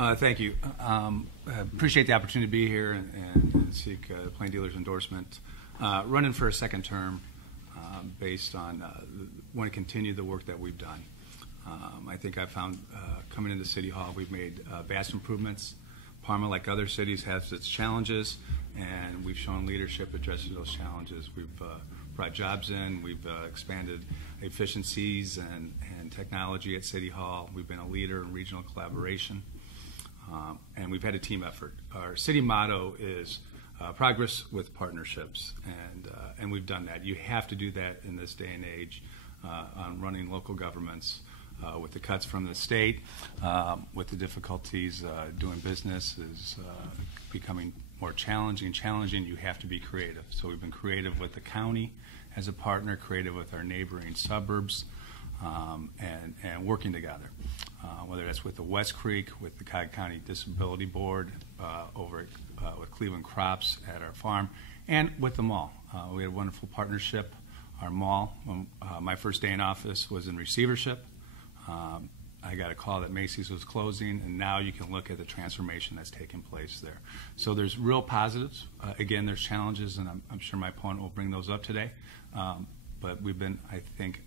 Thank you. I appreciate the opportunity to be here and seek the Plain Dealer's endorsement. Running for a second term based on want to continue the work that we've done. I think I found coming into City Hall we've made vast improvements. Parma, like other cities, has its challenges, and we've shown leadership addressing those challenges. We've brought jobs in, we've expanded efficiencies and technology at City Hall. We've been a leader in regional collaboration. And we've had a team effort. Our city motto is progress with partnerships, and we've done that. You have to do that in this day and age on running local governments with the cuts from the state, with the difficulties doing business is becoming more challenging. You have to be creative. So we've been creative with the county as a partner, creative with our neighboring suburbs, and working together. Whether that's with the West Creek, with the Cobb County Disability Board, over with Cleveland Crops at our farm, and with the mall. We had a wonderful partnership. Our mall, my first day in office, was in receivership. I got a call that Macy's was closing, and now you can look at the transformation that's taking place there. So there's real positives. Again, there's challenges, and I'm sure my opponent will bring those up today. But we've been, I think,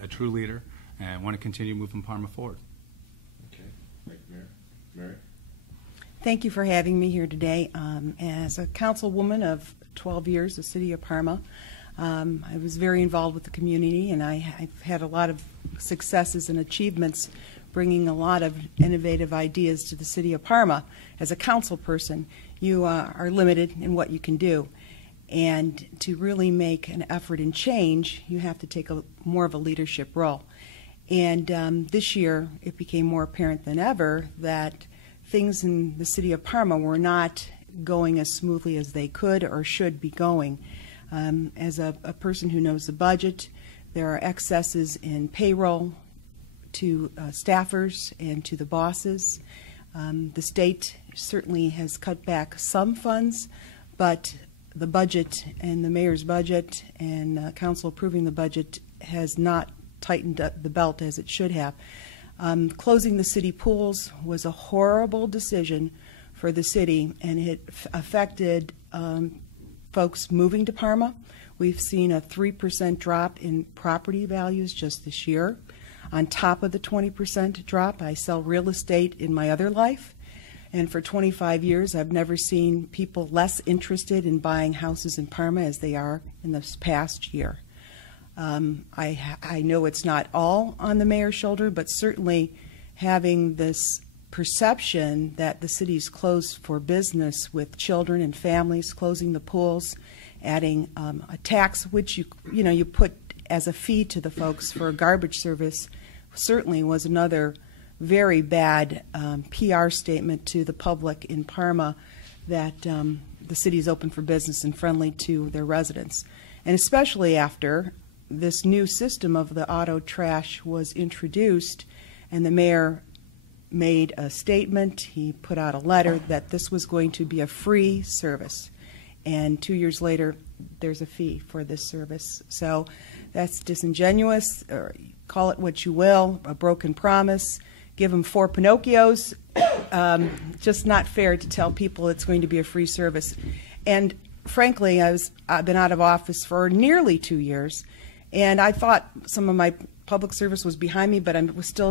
a true leader and want to continue moving Parma forward. Okay. Thank you, Mary. Thank you for having me here today. As a councilwoman of 12 years, the city of Parma, I was very involved with the community, and I've had a lot of successes and achievements bringing a lot of innovative ideas to the city of Parma. As a council person, you are limited in what you can do. And to really make an effort and change, you have to take more of a leadership role. And this year, it became more apparent than ever that things in the city of Parma were not going as smoothly as they could or should be going. As a person who knows the budget, there are excesses in payroll to staffers and to the bosses. The state certainly has cut back some funds, but the budget and the mayor's budget and council approving the budget has not tightened up the belt as it should have. Closing the city pools was a horrible decision for the city, and it affected folks moving to Parma. We've seen a 3% drop in property values just this year. On top of the 20% drop, I sell real estate in my other life. And for 25 years, I've never seen people less interested in buying houses in Parma as they are in this past year. I know it's not all on the mayor's shoulder, but certainly having this perception that the city's closed for business with children and families, closing the pools, adding a tax, which you put as a fee to the folks for a garbage service, certainly was another very bad PR statement to the public in Parma that the city is open for business and friendly to their residents. And especially after this new system of the auto trash was introduced and the mayor made a statement, he put out a letter that this was going to be a free service. And 2 years later, there's a fee for this service. So that's disingenuous, or call it what you will, a broken promise. Give them 4 Pinocchios. Just not fair to tell people it's going to be a free service. And frankly, I've been out of office for nearly 2 years, and I thought some of my public service was behind me, but I still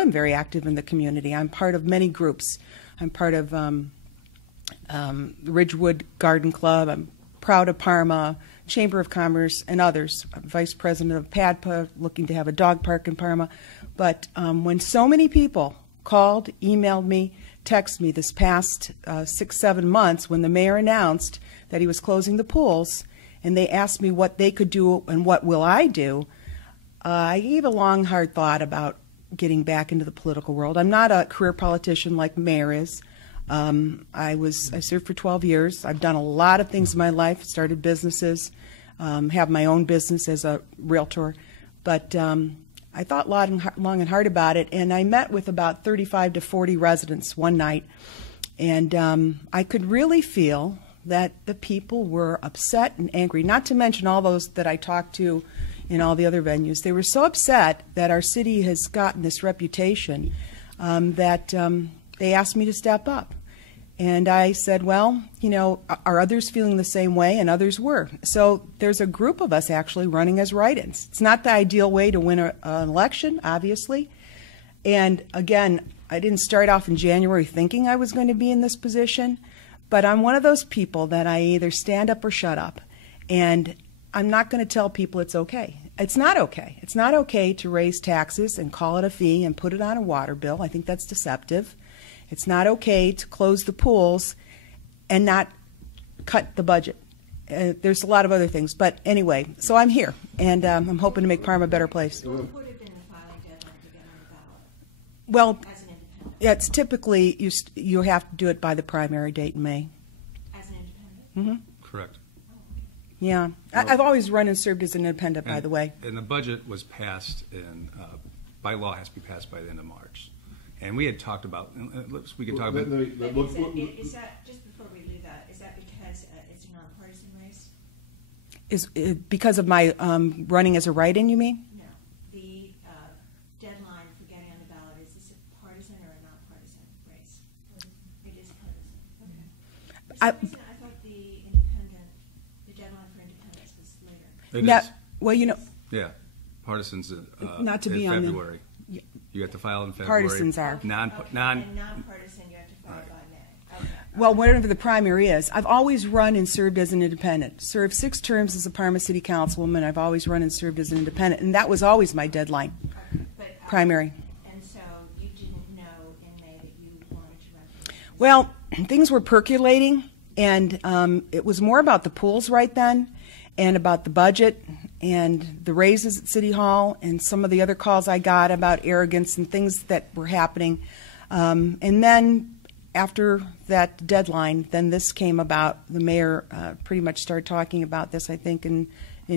am very active in the community. I'm part of many groups. I'm part of the Ridgewood Garden Club. I'm proud of Parma, Chamber of Commerce, and others. I'm vice president of PADPA, looking to have a dog park in Parma. But when so many people called, emailed me, texted me this past 6-7 months when the mayor announced that he was closing the pools, and they asked me what they could do and what will I do, I gave a long, hard thought about getting back into the political world. I'm not a career politician like the mayor is. I served for 12 years. I've done a lot of things in my life, started businesses, have my own business as a realtor. But I thought long and hard about it, and I met with about 35 to 40 residents one night, and I could really feel that the people were upset and angry, not to mention all those that I talked to in all the other venues. They were so upset that our city has gotten this reputation that they asked me to step up. And I said, well, you know, are others feeling the same way? And others were. So there's a group of us actually running as write-ins. It's not the ideal way to win an election, obviously. And again, I didn't start off in January thinking I was going to be in this position, but I'm one of those people that I either stand up or shut up. And I'm not going to tell people it's okay. It's not okay. It's not okay to raise taxes and call it a fee and put it on a water bill. I think that's deceptive. It's not okay to close the pools and not cut the budget. There's a lot of other things. But anyway, so I'm here, and I'm hoping to make Parma a better place. What would have been the filing deadline to get on the ballot Well, as an independent? yeah, it's typically you have to do it by the primary date in May. As an independent? Correct. Yeah. I've always run and served as an independent, by the way. And the budget was passed by law, has to be passed by the end of March. And we had talked about, we could talk about. Is that, just before we leave that, is that because it's a nonpartisan race? Is it because of my running as a write-in, you mean? No. The deadline for getting on the ballot, is this a partisan or a nonpartisan race? It is partisan. Okay. For some reason, I thought the deadline for independence was later. It is. Well, you know, Yeah. Partisans Not to in be on the- February. Yeah. You have to file in February. Partisans are. And nonpartisan, you have to file by May. Okay. well, whatever the primary is, I've always run and served as an independent. Served 6 terms as a Parma City Councilwoman. I've always run and served as an independent, and that was always my deadline, Okay. But, primary. And so you didn't know in May that you wanted to run for this? Well, things were percolating, and it was more about the pools right then and about the budget and the raises at City Hall and some of the other calls I got about arrogance and things that were happening. And then after that deadline, then this came about. The mayor pretty much started talking about this, I think, in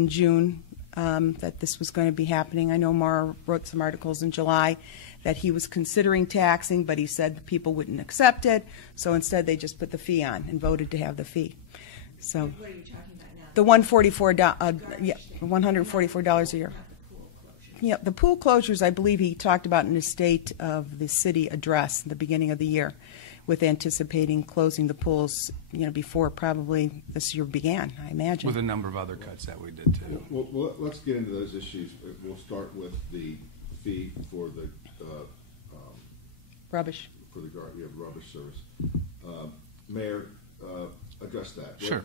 June, that this was going to be happening. I know Mara wrote some articles in July that he was considering taxing, but he said the people wouldn't accept it. So instead, they just put the fee on and voted to have the fee. So What are you talking about now? the $144 a year. Not the pool closure. Yeah, the pool closures, I believe he talked about in his State of the City address at the beginning of the year, with anticipating closing the pools, before probably this year began, I imagine. With a number of other cuts that we did too. Well, let's get into those issues. We'll start with the fee for the Rubbish. rubbish service. Mayor, address that. Sure.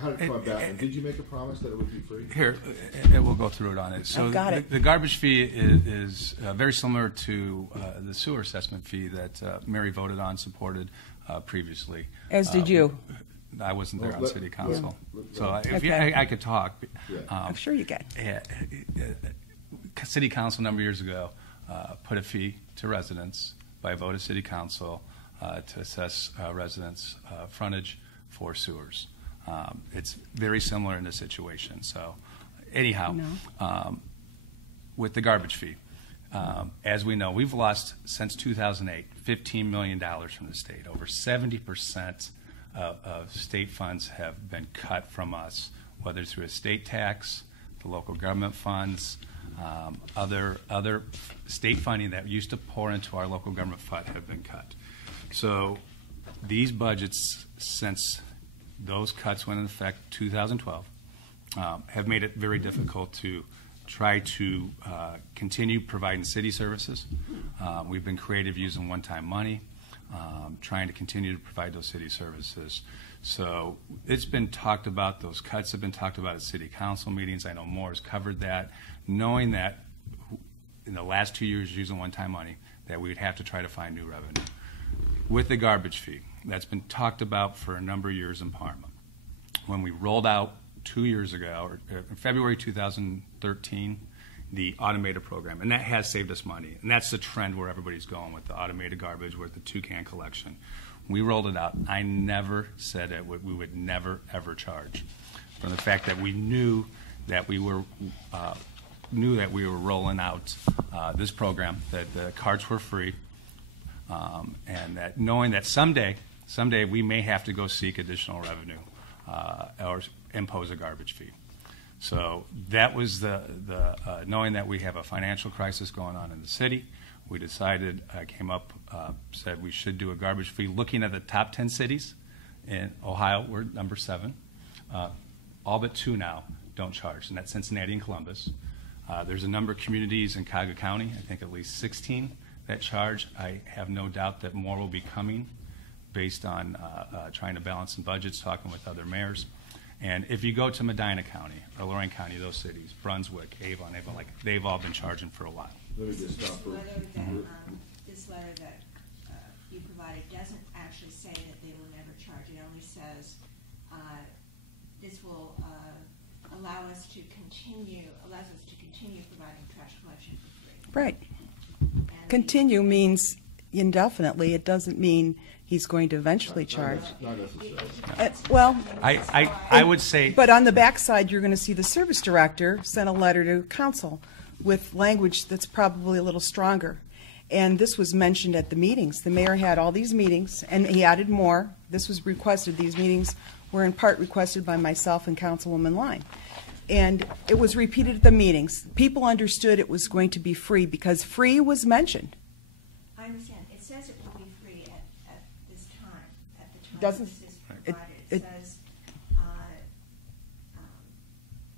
How did it come about? And did you make a promise that it would be free? Here, and we'll go through it on it. So I've got it. The garbage fee is very similar to the sewer assessment fee that Mary voted on, supported previously. As did you. I wasn't there Well, on City Council. So Okay. I could talk. Yeah. I'm sure you can. City Council a number of years ago put a fee to residents by a vote of City Council to assess residents' frontage for sewers. It's very similar in this situation. So anyhow, with the garbage fee, as we know, we've lost since 2008 $15 million from the state. Over 70% of state funds have been cut from us, whether through a state tax, the local government funds, other state funding that used to pour into our local government fund have been cut. So these budgets, since those cuts went into effect 2012, have made it very difficult to try to continue providing city services. We've been creative using one-time money, trying to continue to provide those city services. So it's been talked about, those cuts have been talked about at city council meetings. I know Moore's covered that, knowing that in the last 2 years using one-time money, that we would have to try to find new revenue. With the garbage fee, that's been talked about for a number of years in Parma. When we rolled out 2 years ago, or in February 2013, the automated program, and that has saved us money. And that's the trend where everybody's going with the automated garbage, with the two-can collection. We rolled it out. I never said that we would never, ever charge. From the fact that we knew that we were rolling out this program, that the carts were free, and that knowing that someday we may have to go seek additional revenue or impose a garbage fee. So that was the knowing that we have a financial crisis going on in the city. we decided, said we should do a garbage fee. Looking at the top 10 cities in Ohio, we're number 7. All but 2 now don't charge, and that's Cincinnati and Columbus. There's a number of communities in Cuyahoga County, I think at least 16, that charge. I have no doubt that more will be coming based on trying to balance some budgets, talking with other mayors. And if you go to Medina County or Lorraine County, those cities, Brunswick, Avon, they've all been charging for a while. Let me just stop for. This letter that you provided doesn't actually say that they will never charge. It only says this will allows us to continue providing trash collection for free. Right. And Continue means indefinitely. It doesn't mean he's going to eventually charge. Not necessarily. Well, I would say, but on the backside, you're going to see the service director send a letter to council with language that's probably a little stronger. And this was mentioned at the meetings. The mayor had all these meetings, and he added more. This was requested. These meetings were in part requested by myself and Councilwoman Line. And it was repeated at the meetings. People understood it was going to be free because free was mentioned. I understand. It says it will be free at this time, at the time Doesn't- this is provided.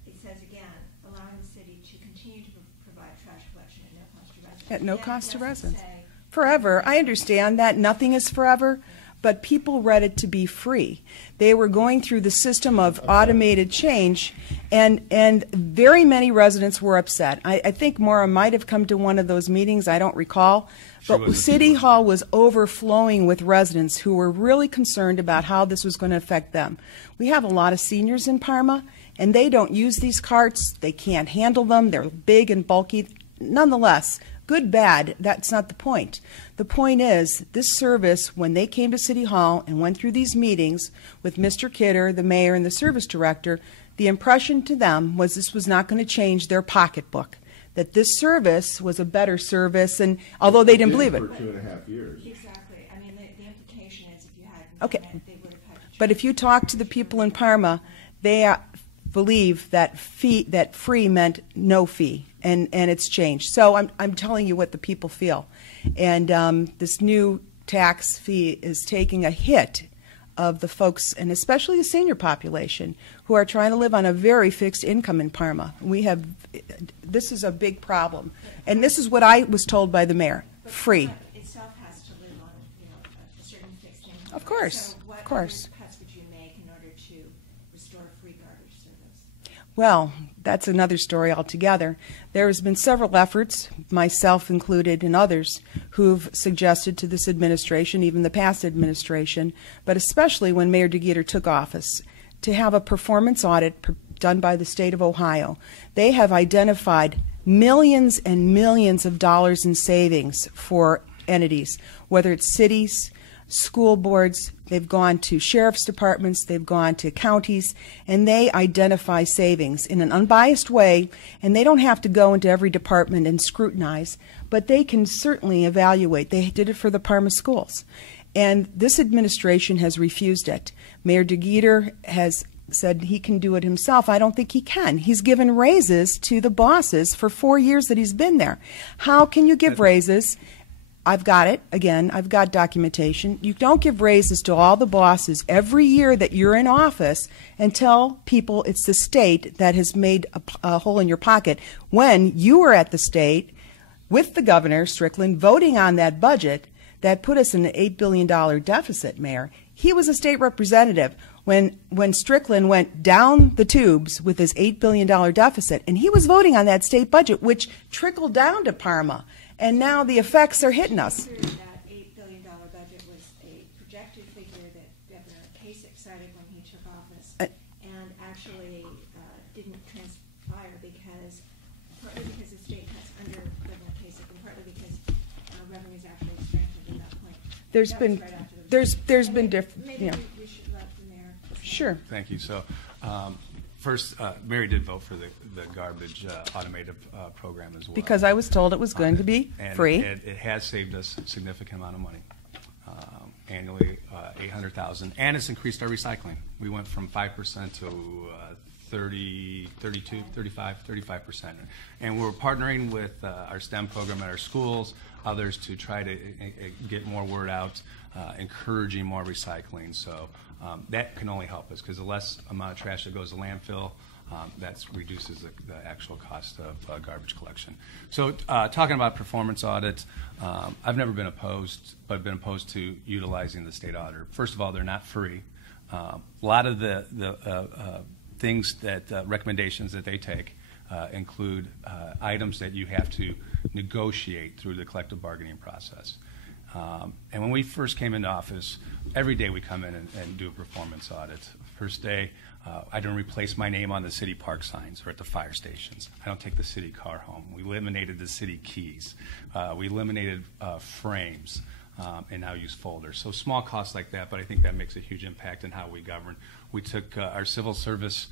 It says again, allowing the city to continue to provide trash collection at no cost to residents. At no Then it cost to doesn't residents. say- Forever. I understand that. Nothing is forever. But people read it to be free. They were going through the system of automated change, and very many residents were upset. I think Maura might have come to one of those meetings. I don't recall. She But wasn't. City Hall was overflowing with residents who were really concerned about how this was going to affect them. We have a lot of seniors in Parma, and they don't use these carts. They can't handle them. They're big and bulky. Nonetheless, good, bad, that's not the point. The point is, this service, when they came to City Hall and went through these meetings with Mr. Kidder, the mayor, and the service director, the impression to them was this was not going to change their pocketbook, that this service was a better service, and although they didn't believe it. For 2.5 years. Exactly. I mean, the implication is if you had Okay. done it, they would have had to charge. But if you talk to the people in Parma, they believe that free meant no fee, and it's changed. So I'm telling you what the people feel. And this new tax fee is taking a hit of the folks, and especially the senior population, who are trying to live on a very fixed income in Parma. This is a big problem. And this is what I was told by the mayor, But free. Parma itself has to live on, a certain fixed income. Of course, So what of course. other cuts would you make in order to restore free garbage service? Well, that's another story altogether. There has been several efforts, myself included and others, who've suggested to this administration, even the past administration, but especially when Mayor DeGeeter took office, to have a performance audit done by the state of Ohio. They have identified millions and millions of dollars in savings for entities, whether it's cities, school boards, they've gone to sheriff's departments, they've gone to counties, and they identify savings in an unbiased way, and they don't have to go into every department and scrutinize, but they can certainly evaluate. They did it for the Parma schools. And this administration has refused it. Mayor DeGeeter has said he can do it himself. I don't think he can. He's given raises to the bosses for 4 years that he's been there. How can you give raises? I've got it. Again, I've got documentation. You don't give raises to all the bosses every year that you're in office and tell people it's the state that has made a hole in your pocket. When you were at the state with the governor, Strickland, voting on that budget that put us in an $8 billion deficit, Mayor, he was a state representative when Strickland went down the tubes with his $8 billion deficit, and he was voting on that state budget, which trickled down to Parma. And now the effects are hitting us. That $8 billion budget was a projected figure that Governor Kasich cited when he took office, and actually didn't transpire partly because the state cuts under Governor Kasich, and partly because revenues actually strengthened at that point. There's That been was right after the there's been Maybe different. we should let the mayor. Sure. thank you. So, first, Mary did vote for the garbage automated program as well. Because I was told it was going to be And free. It has saved us a significant amount of money, annually $800,000, and it's increased our recycling. We went from 5% to 35%. And we're partnering with our STEM program at our schools, others to try to get more word out, encouraging more recycling. So that can only help us, because the less amount of trash that goes to landfill, that reduces the actual cost of garbage collection. So talking about performance audits, I've never been opposed, but I've been opposed to utilizing the state auditor. First of all, they're not free. A lot of the things that recommendations that they take include items that you have to negotiate through the collective bargaining process. And when we first came into office, every day we come in and do a performance audit. First day, I don't replace my name on the city park signs or at the fire stations. I don't take the city car home. We eliminated the city keys. We eliminated frames and now use folders. So small costs like that, but I think that makes a huge impact in how we govern. We took our civil service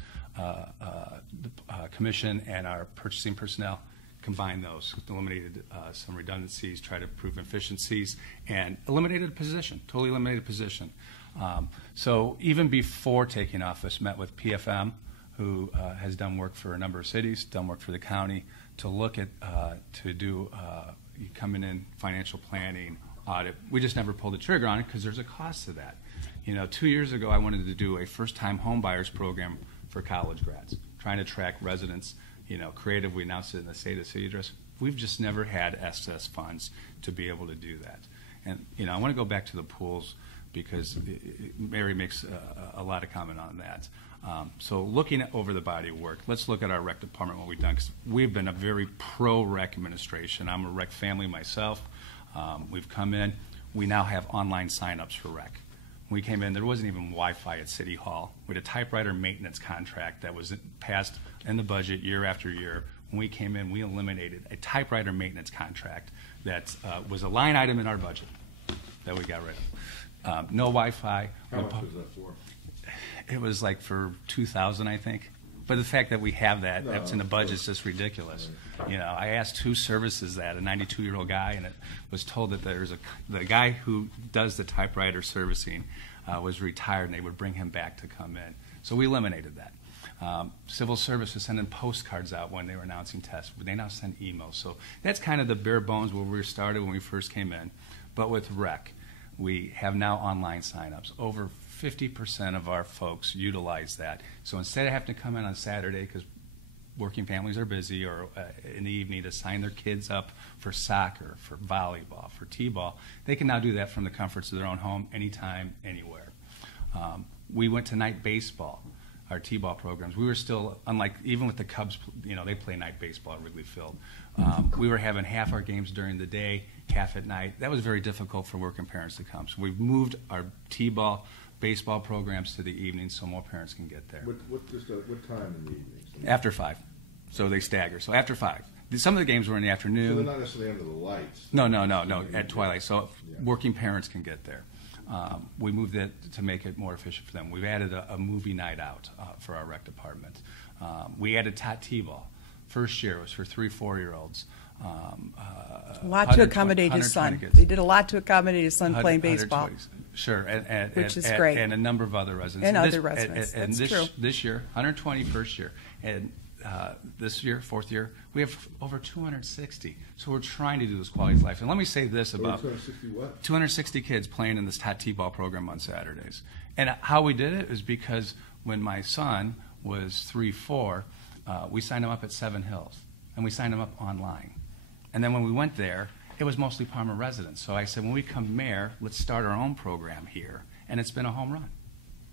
commission and our purchasing personnel, combined those, eliminated some redundancies, tried to improve efficiencies, and eliminated a position, totally eliminated a position. So even before taking office, met with PFM, who has done work for a number of cities, done work for the county, to look at, to do coming in financial planning, audit. We just never pulled the trigger on it because there's a cost to that. 2 years ago, I wanted to do a first-time home buyers program for college grads, trying to track residents. Creative, we announced it in the state of city address. We've just never had excess funds to be able to do that. And, I want to go back to the pools because Mary makes a lot of comment on that. So looking over the body of work, let's look at our rec department, what we've done, because we've been a very pro-rec administration. I'm a rec family myself. We've come in. We now have online sign-ups for rec. When we came in, there wasn't even Wi-Fi at City Hall. We had a typewriter maintenance contract that was passed in the budget year after year. When we came in, we eliminated a typewriter maintenance contract that was a line item in our budget that we got rid of. No Wi-Fi. How much was that for? It was like for $2,000, I think. But the fact that we have that's in the budget is just ridiculous. I asked who services that, a 92-year-old guy, and it was told that the guy who does the typewriter servicing was retired, and they would bring him back to come in. So we eliminated that. Civil service was sending postcards out when they were announcing tests, but they now send emails. So that's kind of the bare bones where we started when we first came in. But with rec, we have now online signups. Over 50% of our folks utilize that. So instead of having to come in on Saturday because working families are busy, or in the evening to sign their kids up for soccer, for volleyball, for t-ball, they can now do that from the comforts of their own home, anytime, anywhere. We went to night baseball, our t-ball programs. We were still, unlike, even with the Cubs, they play night baseball at Wrigley Field. We were having half our games during the day, half at night. That was very difficult for working parents to come. So we've moved our t-ball, baseball programs to the evening so more parents can get there. What time in the evenings? After 5. So they stagger. So after 5. Some of the games were in the afternoon. So they're not necessarily under the lights. No, at twilight. So working parents can get there. We moved it to make it more efficient for them. We've added a movie night out for our rec department. We added T-ball. First year was for 3-4-year-olds. A lot to accommodate his son. They did a lot to accommodate his son playing baseball. Sure, which is great. And a number of other residents. And other residents. That's true. This year, 120 first year. And this year, fourth year, we have over 260. So we're trying to do this quality of life. And let me say this about 260 what? 260 kids playing in this T-ball program on Saturdays. And how we did it is because when my son was 3-4, we signed him up at Seven Hills, and we signed him up online. And then when we went there, it was mostly Parma residents. So I said, when we come mayor, let's start our own program here. And it's been a home run.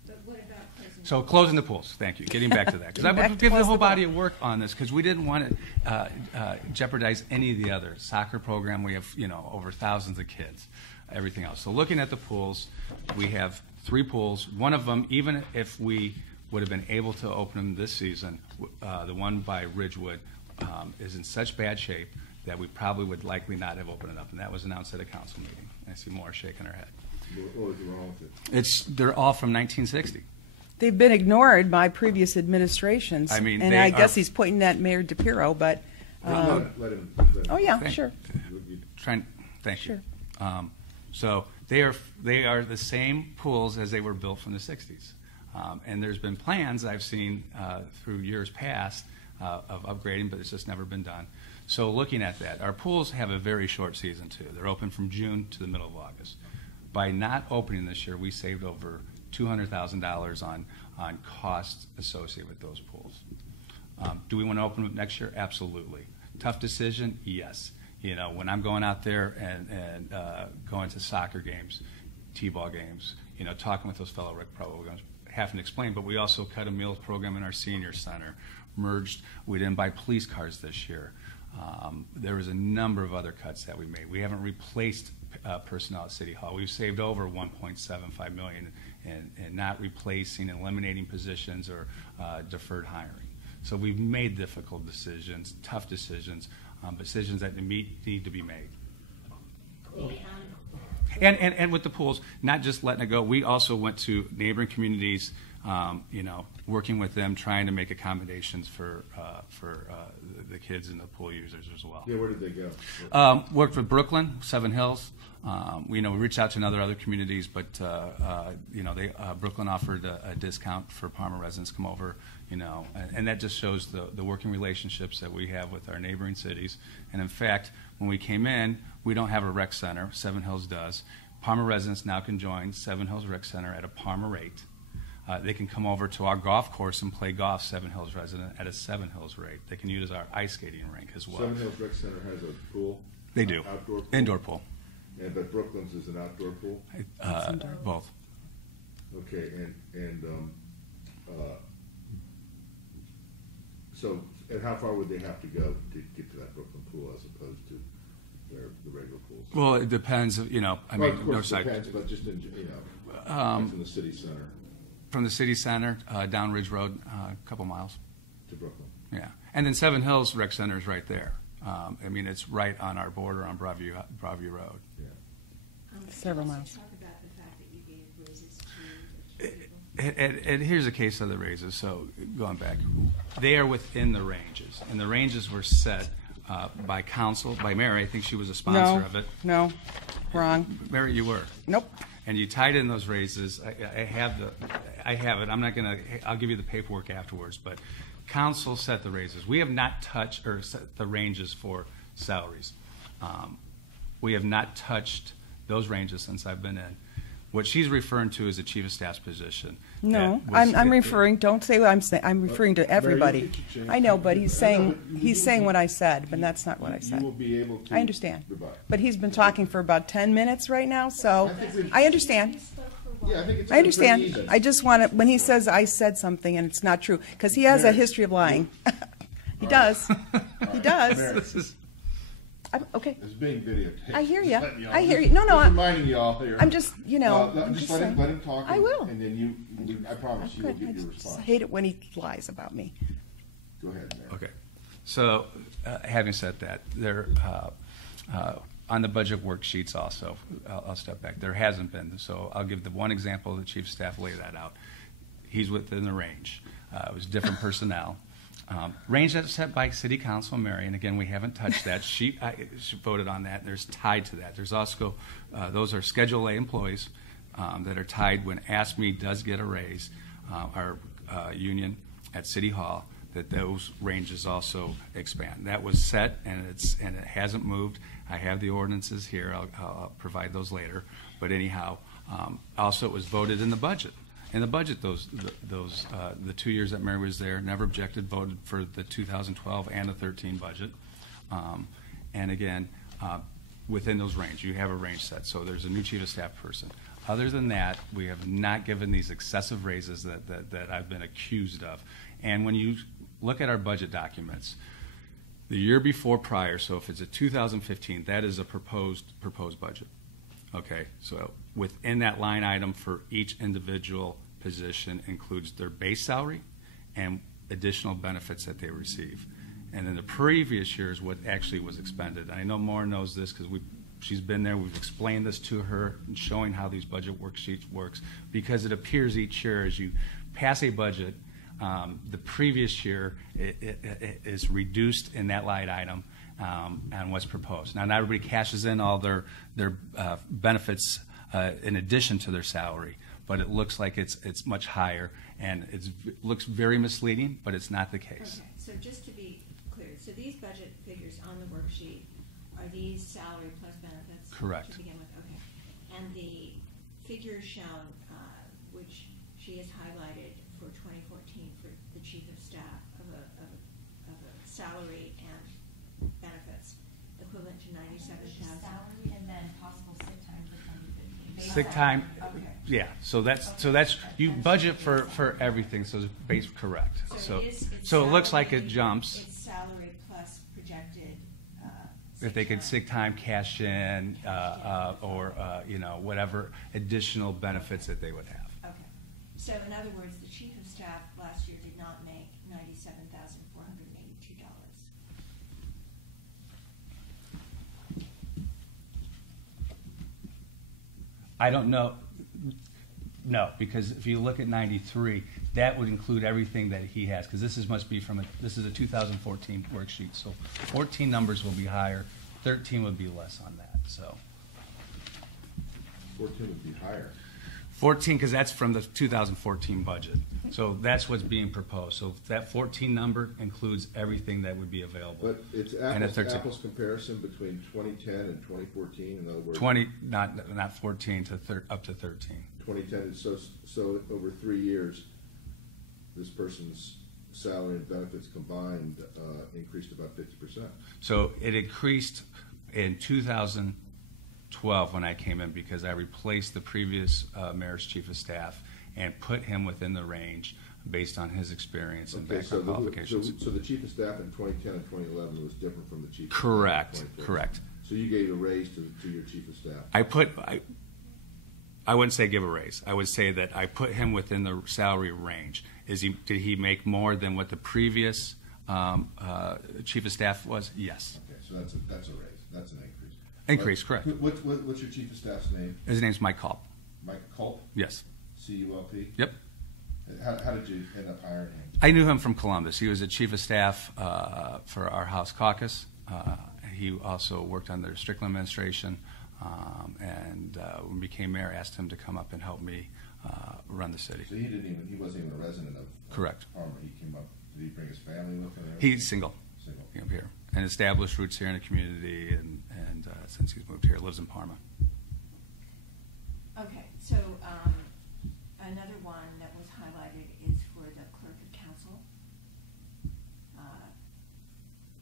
But what about closing? So closing the pools, thank you. Getting back to that. Because I would give the whole body of work on this because we didn't want to jeopardize any of the others. Soccer program, we have over thousands of kids, everything else. So looking at the pools, we have 3 pools. One of them, even if we would have been able to open them this season, the one by Ridgewood is in such bad shape that we probably would likely not have opened it up, and that was announced at a council meeting. I see Maura shaking her head. What was wrong with it? They're all from 1960. They've been ignored by previous administrations. I mean, and I guess he's pointing at Mayor DePiro, but. Let him. Oh yeah, sure. Thank Sure. you. So they are the same pools as they were built from the 60s. And there's been plans I've seen through years past of upgrading, but it's just never been done. So looking at that, our pools have a very short season too. They're open from June to the middle of August. By not opening this year, we saved over $200,000 on costs associated with those pools. Do we want to open them next year? Absolutely. Tough decision? Yes. You know, when I'm going out there and going to soccer games, t-ball games, you know, talking with those fellow rec programs, having to explain, but we also cut a meals program in our senior center, we didn't buy police cars this year. There was a number of other cuts that we made. We haven't replaced personnel at City Hall. We've saved over $1.75 million in not replacing, eliminating positions or deferred hiring. So we've made difficult decisions, tough decisions, decisions that need to be made. And with the pools, not just letting it go, we also went to neighboring communities, you know, working with them, trying to make accommodations for the kids and the pool users as well. Yeah, where did they go? Worked with Brooklyn, Seven Hills. We reached out to other communities, but you know, Brooklyn offered a discount for Parma residents to come over. You know, and that just shows the working relationships that we have with our neighboring cities. And in fact, when we came in, we don't have a rec center. Seven Hills does. Parma residents now can join Seven Hills Rec Center at a Parma rate. They can come over to our golf course and play golf, Seven Hills resident, at a Seven Hills rate. They can use our ice skating rink as well. Seven Hills Rec Center has a pool? They do. Outdoor pool? Indoor pool. Yeah, but Brooklyn's is an outdoor pool? Both. Okay, so, and how far would they have to go to get to that Brooklyn pool as opposed to the regular pools? Well, it depends. You know, I mean, of course it depends, but just in, you know, from the city center. From the city center, down Ridge Road, a couple miles. To Brooklyn. Yeah. And then Seven Hills Rec Center is right there. I mean, it's right on our border on Broadview Road. Yeah. Several miles. Talk about the fact that you gave raises to people. And here's a case of the raises. So going back, they are within the ranges, and the ranges were set by council, by Mary. I think she was a sponsor of it. No, wrong. Mary, you were. Nope. And you tied in those raises. I have it. I'm not gonna. I'll give you the paperwork afterwards. But council set the raises. We have not touched or set the ranges for salaries. We have not touched those ranges since I've been in. What she's referring to is the chief of staff's position. No, I'm referring. Don't say what I'm saying. I'm referring to everybody. I know, but he's saying what I said, but that's not what I said. You will be able to. I understand, Goodbye. but he's been talking for about 10 minutes right now, so I understand. Yeah, I think it's I understand. pretty even. I just want to, when he says I said something and it's not true, because he has a history of lying. He does. He does. Okay. It's being videotaped. I hear you. Just letting y'all- I hear you. No, just I'm reminding y'all here. I'm just, you know, I'm just just let saying. him talk. I will. And then I promise you will Good. get I your just response. hate it when he lies about me. Go ahead, Mayor. Okay. So, having said that, there on the budget worksheets also, I'll step back. There hasn't been. So I'll give the one example. The chief of staff laid that out. He's within the range. It was different personnel. Range that's set by City Council, Mary, and again, we haven't touched that. She voted on that. There's tied to that. There's also, those are Schedule A employees that are tied when ASME does get a raise, our union at City Hall, that those ranges also expand. That was set, and it hasn't moved. I have the ordinances here. I'll provide those later. But anyhow, also it was voted in the budget. In the budget, the 2 years that Mary was there, never objected, voted for the 2012 and the 13 budget. And again, within those range, you have a range set. So there's a new chief of staff person. Other than that, we have not given these excessive raises that I've been accused of. And when you look at our budget documents, the year before prior, so if it's a 2015, that is a proposed budget. Okay, so within that line item for each individual position includes their base salary and additional benefits that they receive. And then the previous year is what actually was expended. And I know Maura knows this because she's been there. We've explained this to her and showing how these budget worksheets works, because it appears each year as you pass a budget, the previous year it is reduced in that line item on what's proposed. Now, not everybody cashes in all their benefits in addition to their salary, but it looks like it's much higher, and it looks very misleading, but it's not the case. Okay, so just to be clear, so these budget figures on the worksheet, are these salary plus benefits? Correct. To begin with, okay. And the figures shown, which she has highlighted for 2014 for the chief of staff of a salary and benefits equivalent to 97,000. Salary and then possible sick time for 2015. Sick time, Okay. yeah. So that's you budget for everything. So it's based correct. So it's so it looks like it salary- jumps. It's salary plus projected. If they could time. sick time cash in, or whatever additional benefits that they would have. Okay. So in other words, the chief of staff last year did not make $97,482. I don't know. No, because if you look at 93, that would include everything that he has, because must be this is a 2014 worksheet. So 14 numbers will be higher, 13 would be less on that. So 14 would be higher. 14, because that's from the 2014 budget. So that's what's being proposed. So that 14 number includes everything that would be available. But it's And a 13. apples comparison between 2010 and 2014, in other words. 20, not 14 to up to 13. 2010 is so over 3 years, this person's salary and benefits combined increased about 50%. So it increased in 2012 when I came in, because I replaced the previous mayor's chief of staff and put him within the range based on his experience and Okay, so background qualifications. so the chief of staff in 2010 and 2011 was different from the chief of staff Correct, in 2014. correct. So you gave a raise to your chief of staff. I wouldn't say give a raise. I would say that I put him within the salary range. Did he make more than what the previous chief of staff was? Yes. Okay, so that's a raise. That's an increase. Increase, correct. What's your chief of staff's name? His name's Mike Culp. Mike Culp? Yes. C-U-L-P? Yep. How did you end up hiring him? I knew him from Columbus. He was a chief of staff for our House caucus. He also worked under Strickland administration, and when he became mayor, asked him to come up and help me run the city. So he wasn't even a resident of Correct. Parma. He came up. Did he bring his family with him? He's single. Single. Came up here and established roots here in the community, and since he's moved here, lives in Parma. Okay, so another one that was highlighted is for the clerk of council.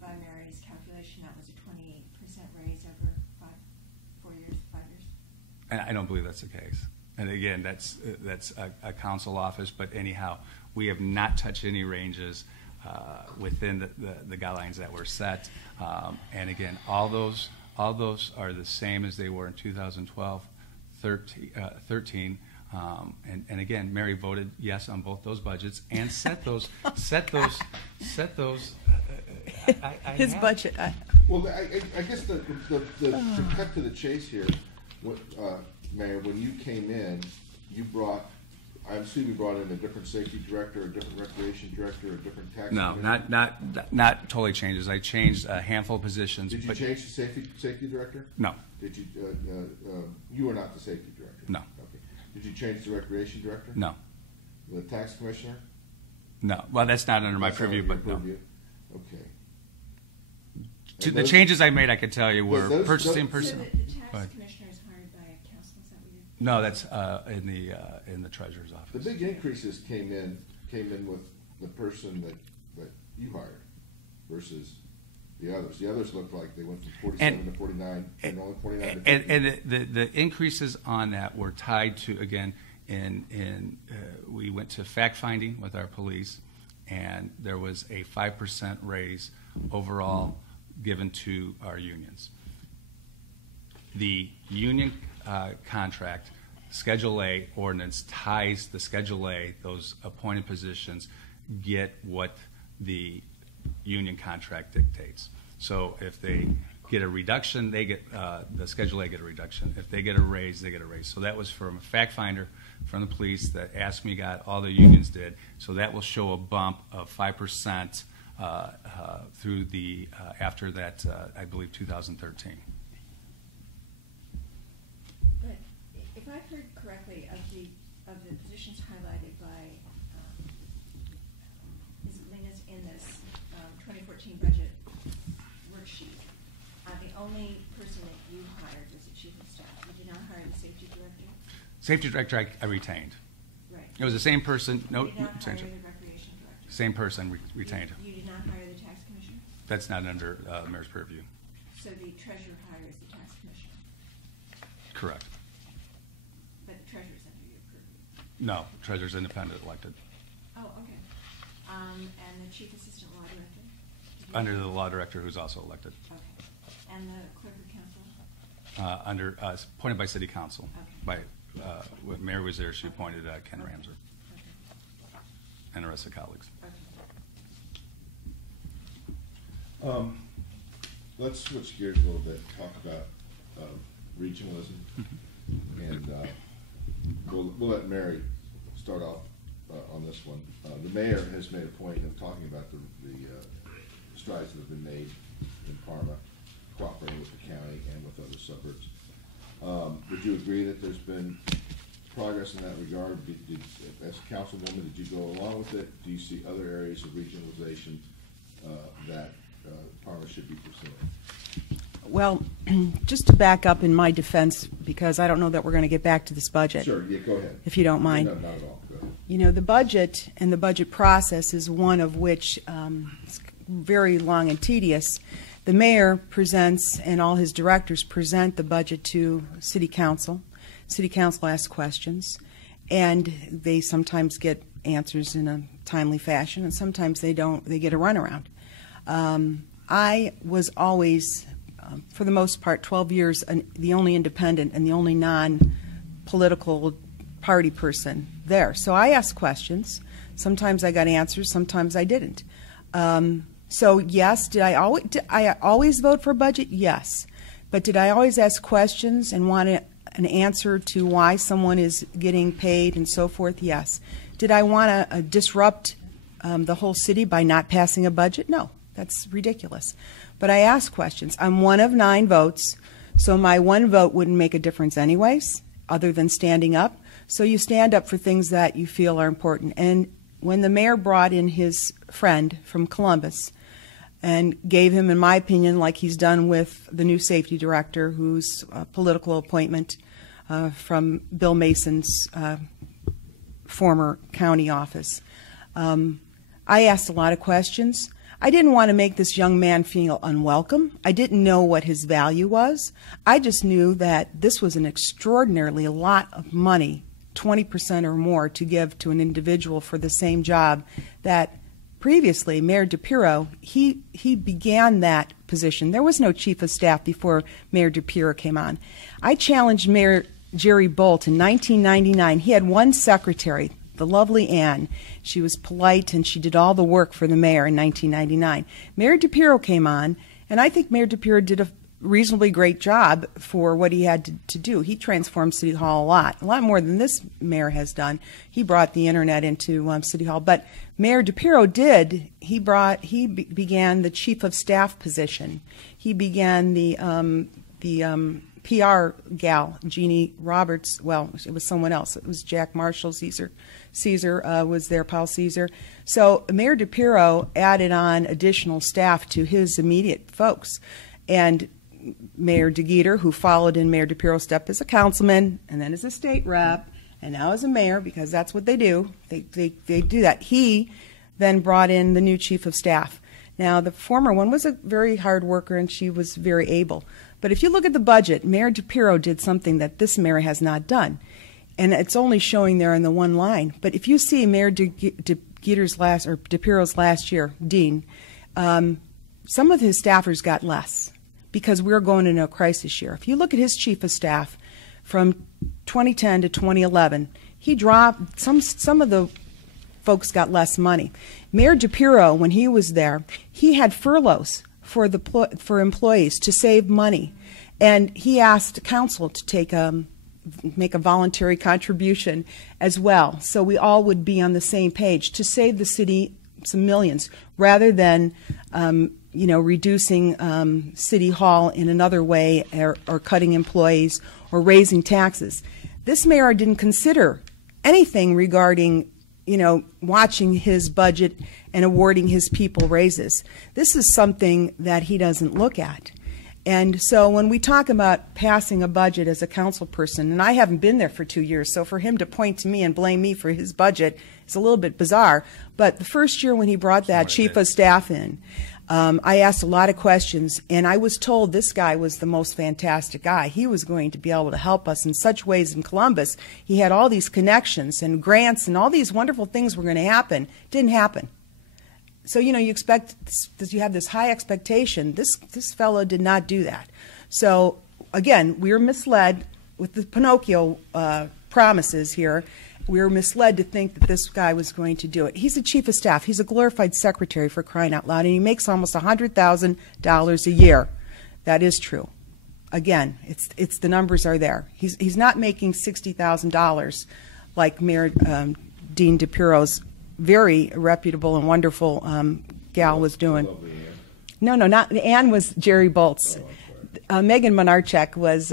By Mary's calculation, that was a 28% raise over 5 years. And I don't believe that's the case. And again, that's a council office. But anyhow, we have not touched any ranges within the guidelines that were set. And again, all those are the same as they were in 2012, 13. And again, Mary voted yes on both those budgets and set those. His budget. Well, I guess to cut to the chase here, Mayor, when you came in, I assume you brought in a different safety director, a different recreation director, a different tax. No, commissioner? not totally changes. I changed a handful of positions. Did you but change the safety director? No, Did you? You were not the safety director. No. Okay. Did you change the recreation director? no, The tax commissioner? no. Well, that's not under my That's not purview, under but your no. purview? Okay. The And those- changes I made, I could tell you, were those- purchasing those- person. So the Go tax ahead. commissioner is hired by a council, is that what you're? No, that's in the treasurer's The office. big increases came in with the person that you hired versus the others. The others looked like they went from 47 to 49, and only 49 to 50. And the increases on that were tied to, again, we went to fact finding with our police, and there was a 5% raise overall given to our unions. The union contract, Schedule A ordinance ties the Schedule A, those appointed positions get what the union contract dictates. So if they get a reduction, they get the Schedule A get a reduction. If they get a raise, they get a raise. So that was from a fact finder from the police that asked me, got all the unions did. So that will show a bump of 5% through the after that, I believe, 2013. But if I've heard correctly, of the of the positions highlighted by Ms. Galinas in this 2014 budget worksheet, the only person that you hired was the chief of staff. You did not hire the safety director? Safety director I retained. Right. It was the same person. No, You did not hire change the it. recreation director? Same person retained. You did not hire the tax commissioner? That's not under mayor's purview. So the treasurer hires the tax commissioner, Correct. but the treasurer's under your purview? No, treasurer's independent elected. Oh, okay. And the chief assistant law director? Did you Under the hire- law director who's also elected. Okay. And the clerk of council? Appointed by city council. Okay. When Mary was there, she appointed Ken Ramser Okay. and the rest of the colleagues. Okay. Let's switch gears a little bit, talk about regionalism, and we'll let Mary start off on this one. The mayor has made a point of talking about the strides that have been made in Parma, cooperating with the county and with other suburbs. Would you agree that there's been progress in that regard? As a councilwoman, did you go along with it? Do you see other areas of regionalization that Parma should be pursuing? Well, just to back up in my defense, because I don't know that we're going to get back to this budget. Sure, yeah, go ahead. If you don't mind. No, not at all. Go ahead. You know, the budget and the budget process is one of which is very long and tedious. The mayor presents, and all his directors present the budget to City Council. City Council asks questions, and they sometimes get answers in a timely fashion, and sometimes they don't. They get a runaround. I was always, for the most part, 12 years, the only independent and the only non-political party person there. So I asked questions. Sometimes I got answers, sometimes I didn't. So yes, did I always vote for a budget? Yes. But did I always ask questions and want an answer to why someone is getting paid and so forth? Yes. Did I want to disrupt the whole city by not passing a budget? No. That's ridiculous. But I asked questions. I'm one of 9 votes, so my one vote wouldn't make a difference anyways, other than standing up. So you stand up for things that you feel are important. And when the mayor brought in his friend from Columbus and gave him, in my opinion, like he's done with the new safety director, who's a political appointment from Bill Mason's former county office, I asked a lot of questions. I didn't want to make this young man feel unwelcome. I didn't know what his value was. I just knew that this was an extraordinarily lot of money, 20% or more, to give to an individual for the same job that previously Mayor DePiro, he began that position. There was no chief of staff before Mayor DePiro came on. I challenged Mayor Jerry Bolt in 1999. He had one secretary, the lovely Ann. She was polite and she did all the work for the mayor in 1999. Mayor DePiro came on, and I think Mayor DePiro did a reasonably great job for what he had to do. He transformed City Hall a lot more than this mayor has done. He brought the internet into City Hall. But Mayor DePiro did. He began the chief of staff position. He began the PR gal, Jeannie Roberts. Well, it was someone else. It was Jack Marshall. Caesar was there, Paul Caesar. So Mayor DePiro added on additional staff to his immediate folks. And Mayor DeGeeter, who followed in Mayor DePiro's step as a councilman and then as a state rep and now as a mayor, because that's what they do. They do that. He then brought in the new chief of staff. Now, the former one was a very hard worker and she was very able. But if you look at the budget, Mayor DePiro did something that this mayor has not done. And it's only showing there in the one line. But if you see Mayor DePiro's last year, Dean, some of his staffers got less because we're going into a crisis year. If you look at his chief of staff from 2010 to 2011, he dropped, some of the folks got less money. Mayor DePiro, when he was there, he had furloughs for employees to save money. And he asked council to make a voluntary contribution as well, so we all would be on the same page to save the city some millions, rather than reducing City Hall in another way, or cutting employees or raising taxes. This mayor didn't consider anything regarding, watching his budget and awarding his people raises. This is something that he doesn't look at. And so when we talk about passing a budget as a council person, and I haven't been there for 2 years, so for him to point to me and blame me for his budget is a little bit bizarre. But the first year when he brought that chief of staff in, I asked a lot of questions, and I was told this guy was the most fantastic guy. He was going to be able to help us in such ways in Columbus. He had all these connections and grants and all these wonderful things were going to happen. Didn't happen. So, you expect, you have this high expectation. This fellow did not do that. So, again, we were misled with the Pinocchio promises here. We were misled to think that this guy was going to do it. He's a chief of staff. He's a glorified secretary, for crying out loud, and he makes almost $100,000 a year. That is true. Again, it's the numbers are there. He's not making $60,000 like Mayor Dean DePiro's very reputable and wonderful gal was doing. No, not Ann was Jerry Bolt's. Megan Monarchek was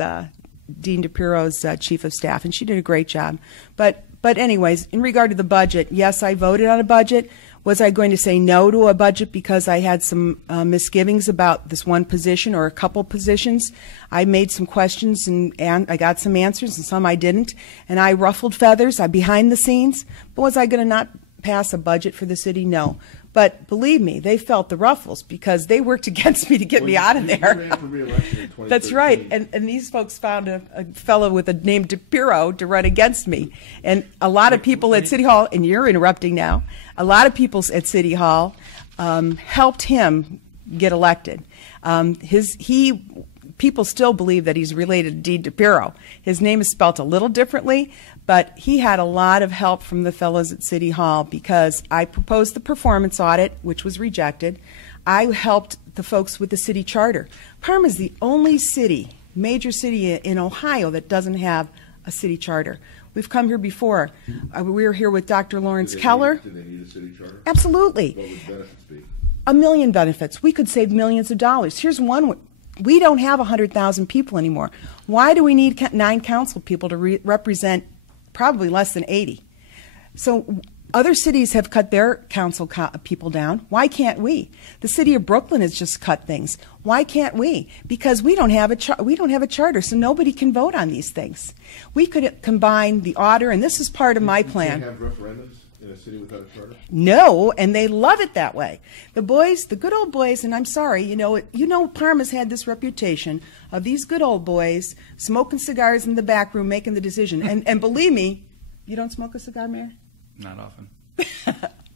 Dean DePiro's chief of staff, and she did a great job. But anyways, in regard to the budget, yes, I voted on a budget. Was I going to say no to a budget because I had some misgivings about this one position or a couple positions? I made some questions and I got some answers, and some I didn't. And I ruffled feathers. I behind the scenes. But was I going to not pass a budget for the city? No. But believe me, they felt the ruffles because they worked against me to get me out of there. You ran for re-election in 2013. That's right. And these folks found a fellow with a name DePiro to run against me. And a lot of people at City Hall, and you're interrupting now, a lot of people at City Hall helped him get elected. People still believe that he's related to Dean DePiro. His name is spelt a little differently, but he had a lot of help from the fellows at City Hall because I proposed the performance audit, which was rejected. I helped the folks with the city charter. Parma is the only major city in Ohio that doesn't have a city charter. We've come here before. We were here with Dr. Lawrence Keller. Did they need a city charter? Absolutely. What would the benefits be? A million benefits. We could save millions of dollars. Here's one. We don't have 100,000 people anymore. Why do we need 9 council people to represent probably less than 80? So other cities have cut their council people down. Why can't we? The city of Brooklyn has just cut things. Why can't we? Because we don't have a charter, so nobody can vote on these things. We could combine the auditor, and this is part of my plan. You can't have referendums in a city without a charter? No, and they love it that way. The boys, the good old boys, and I'm sorry, Parma's had this reputation of these good old boys smoking cigars in the back room making the decision. And believe me, you don't smoke a cigar, Mayor? Not often.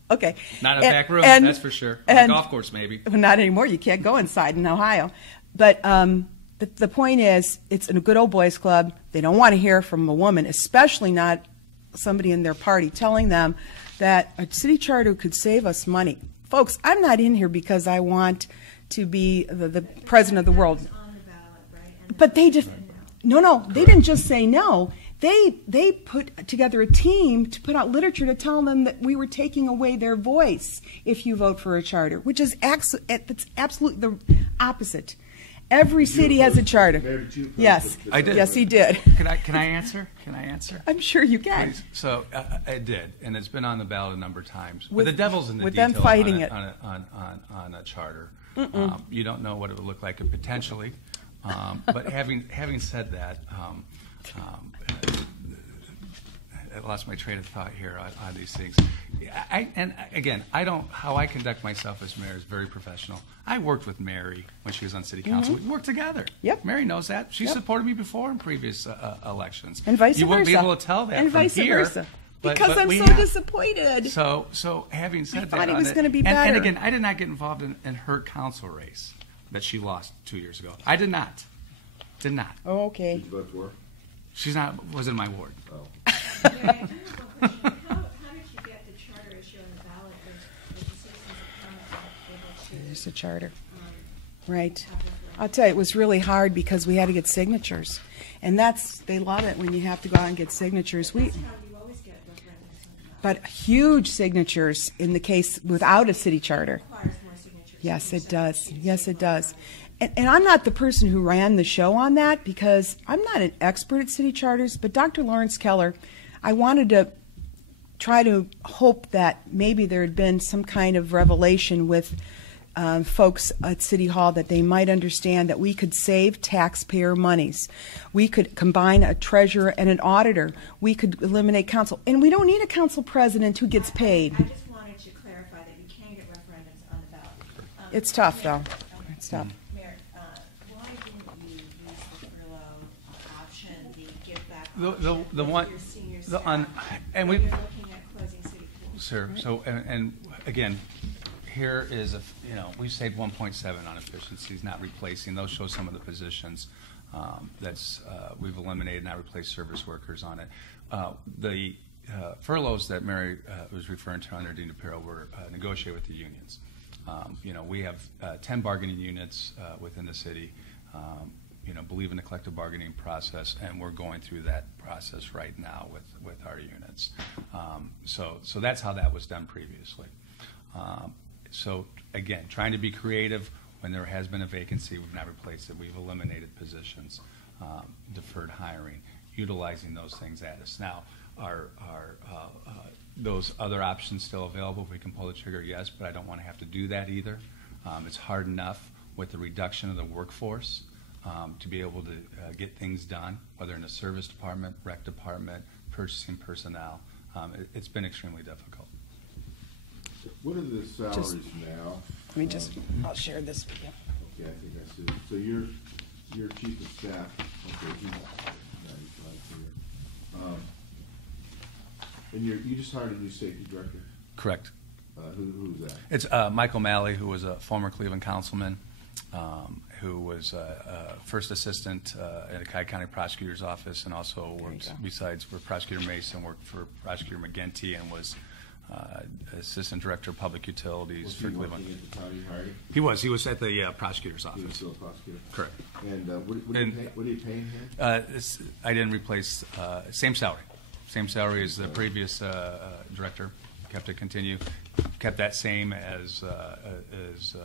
Okay. Not in a back room, that's for sure. On a golf course, maybe. Not anymore. You can't go inside in Ohio. But the point is, it's a good old boys club. They don't want to hear from a woman, especially not somebody in their party telling them that a city charter could save us money. Folks, I'm not in here because I want to be the president of the world. On the ballot, right? But they just, no, they didn't just say no. They put together a team to put out literature to tell them that we were taking away their voice if you vote for a charter, which is it's absolutely the opposite. Every city has a charter. Yes, I did. Yes, he did. Can I answer? Can I answer? I'm sure you can. Please. So I did, and it's been on the ballot a number of times. But the devil's in the with detail them fighting it on a charter. You don't know what it would look like potentially. But having said that, I lost my train of thought here on these things. How I conduct myself as mayor is very professional. I worked with Mary when she was on city council. We worked together. Yep. Mary knows that. She supported me before in previous elections. And vice versa. You won't be able to tell that and from vice here. Versa. Because I'm so disappointed. So having said that, I thought he was going to be better. And again, I did not get involved in her council race that she lost 2 years ago. I did not. Did not. Oh, okay. Did you vote for her? She's not. Was in my ward. Oh. How did you get the charter issue on the ballot if the citizens of Parma weren't able to? There's a charter. Right. I'll tell you, it was really hard because we had to get signatures. And they love it when you have to go out and get signatures. That's how you always get referendums on the ballot. But huge signatures in the case without a city charter. It requires more signatures. Yes, it does. Yes, it does. And I'm not the person who ran the show on that because I'm not an expert at city charters, but Dr. Lawrence Keller, I wanted to try to hope that maybe there had been some kind of revelation with folks at City Hall that they might understand that we could save taxpayer monies. We could combine a treasurer and an auditor. We could eliminate council. And we don't need a council president who gets paid. I just wanted to clarify that you can get referendums on the ballot. It's tough, though. Okay. It's tough. Mayor, why didn't you use the furlough option, the give back The option one, with your senior the staff on, and when we, you're looking at closing city pools? sir. So and again, here is a, we've saved 1.7 on efficiencies, not replacing. Those show some of the positions we've eliminated, not replaced service workers on it. The furloughs that Mary was referring to under Dean DePiro were negotiated with the unions. We have 10 bargaining units within the city. Believe in the collective bargaining process, and we're going through that process right now with our units. So that's how that was done previously. So again, trying to be creative. When there has been a vacancy, we've not replaced it. We've eliminated positions, deferred hiring, utilizing those things at us. Now, are those other options still available? If we can pull the trigger, yes, but I don't want to have to do that either. It's hard enough with the reduction of the workforce to be able to get things done, whether in the service department, rec department, purchasing personnel. It's been extremely difficult. What are the salaries now? Let me just, I'll share this with you. Okay, I think I see it. So you're chief of staff. Okay, he's 95 here. And you just hired a new safety director? Correct. Who's that? It's Mike O'Malley, who was a former Cleveland councilman, who was first assistant at the Cuyahoga County Prosecutor's Office, and also worked, besides for Prosecutor Mason, worked for Prosecutor McGinty, and was assistant director of public utilities for Cleveland. Was he working at the time you hired him? He was at the prosecutor's office. He was still a prosecutor? Correct. And what are you paying him? I didn't replace, same salary as the previous director. Kept it continue. Kept that same as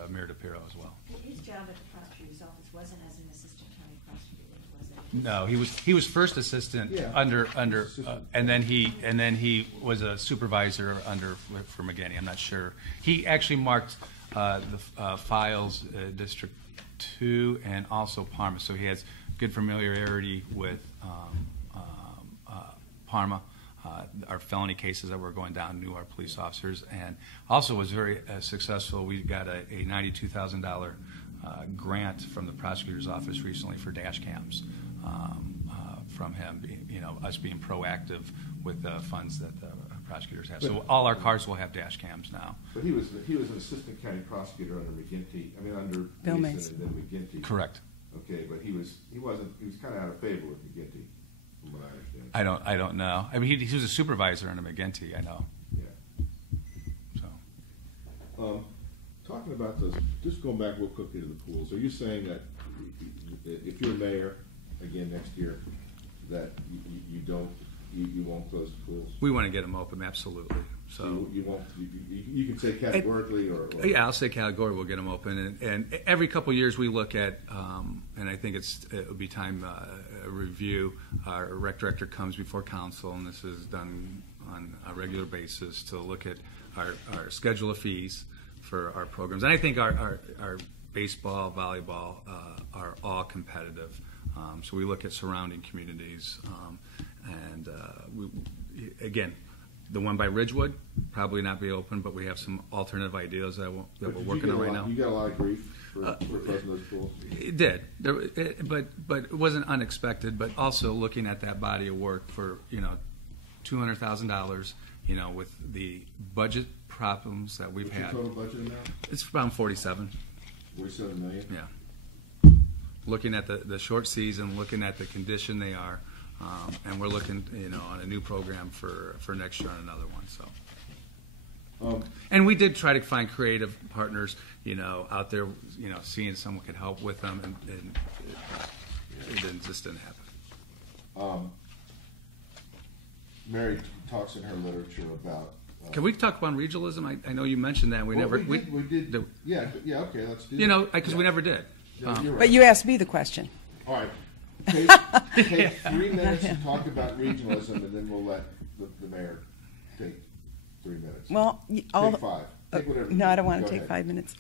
Mary DePiro as well. His job at the prosecutor's office wasn't as an assistant county prosecutor, was it? No, he was first assistant under and then he was a supervisor for McGinney. I'm not sure. He actually marked the files District 2 and also Parma, so he has good familiarity with Parma. Our felony cases that were going down, knew our police officers, and also was very successful. We got a $92,000 grant from the prosecutor's office recently for dash cams from him. Us being proactive with the funds that the prosecutors have. So all our cars will have dash cams now. But he was an assistant county prosecutor under McGinty. I mean under Bill Mason and then McGinty. Correct. Okay, but he was kind of out of favor with McGinty. From what I understand. I don't know. I mean, he was a supervisor under McGinty. I know. Yeah. So. Talking about those, just going back real quickly to the pools. Are you saying that if you're mayor again next year, that you won't close the pools? We want to get them open, absolutely. So you won't. You can say categorically, or yeah, I'll say categorically. We'll get them open, and every couple of years we look at, and I think it'll be time a review. Our rec director comes before council, and this is done on a regular basis to look at our schedule of fees for our programs. And I think our baseball, volleyball are all competitive. So we look at surrounding communities, and again. The one by Ridgewood probably not be open, but we have some alternative ideas that we're working on right now. You got a lot of grief for closing those pools. It did, but it wasn't unexpected. But also looking at that body of work for $200,000, with the budget problems that we've had. What's your total budget amount? It's around 47. 47 million. Yeah. Looking at the short season, looking at the condition they are. And we're looking, on a new program for next year on another one. So, and we did try to find creative partners, out there, seeing someone could help with them, and it just didn't happen. Mary talks in her literature about. Can we talk about regionalism? I know you mentioned that. We did. Yeah. Okay, let's do that. Because we never did. You're right. But you asked me the question. All right. Take 3 minutes to talk about regionalism, and then we'll let the mayor take 3 minutes. Well, Take 5. Take whatever. no, I don't want Go to take ahead. 5 minutes.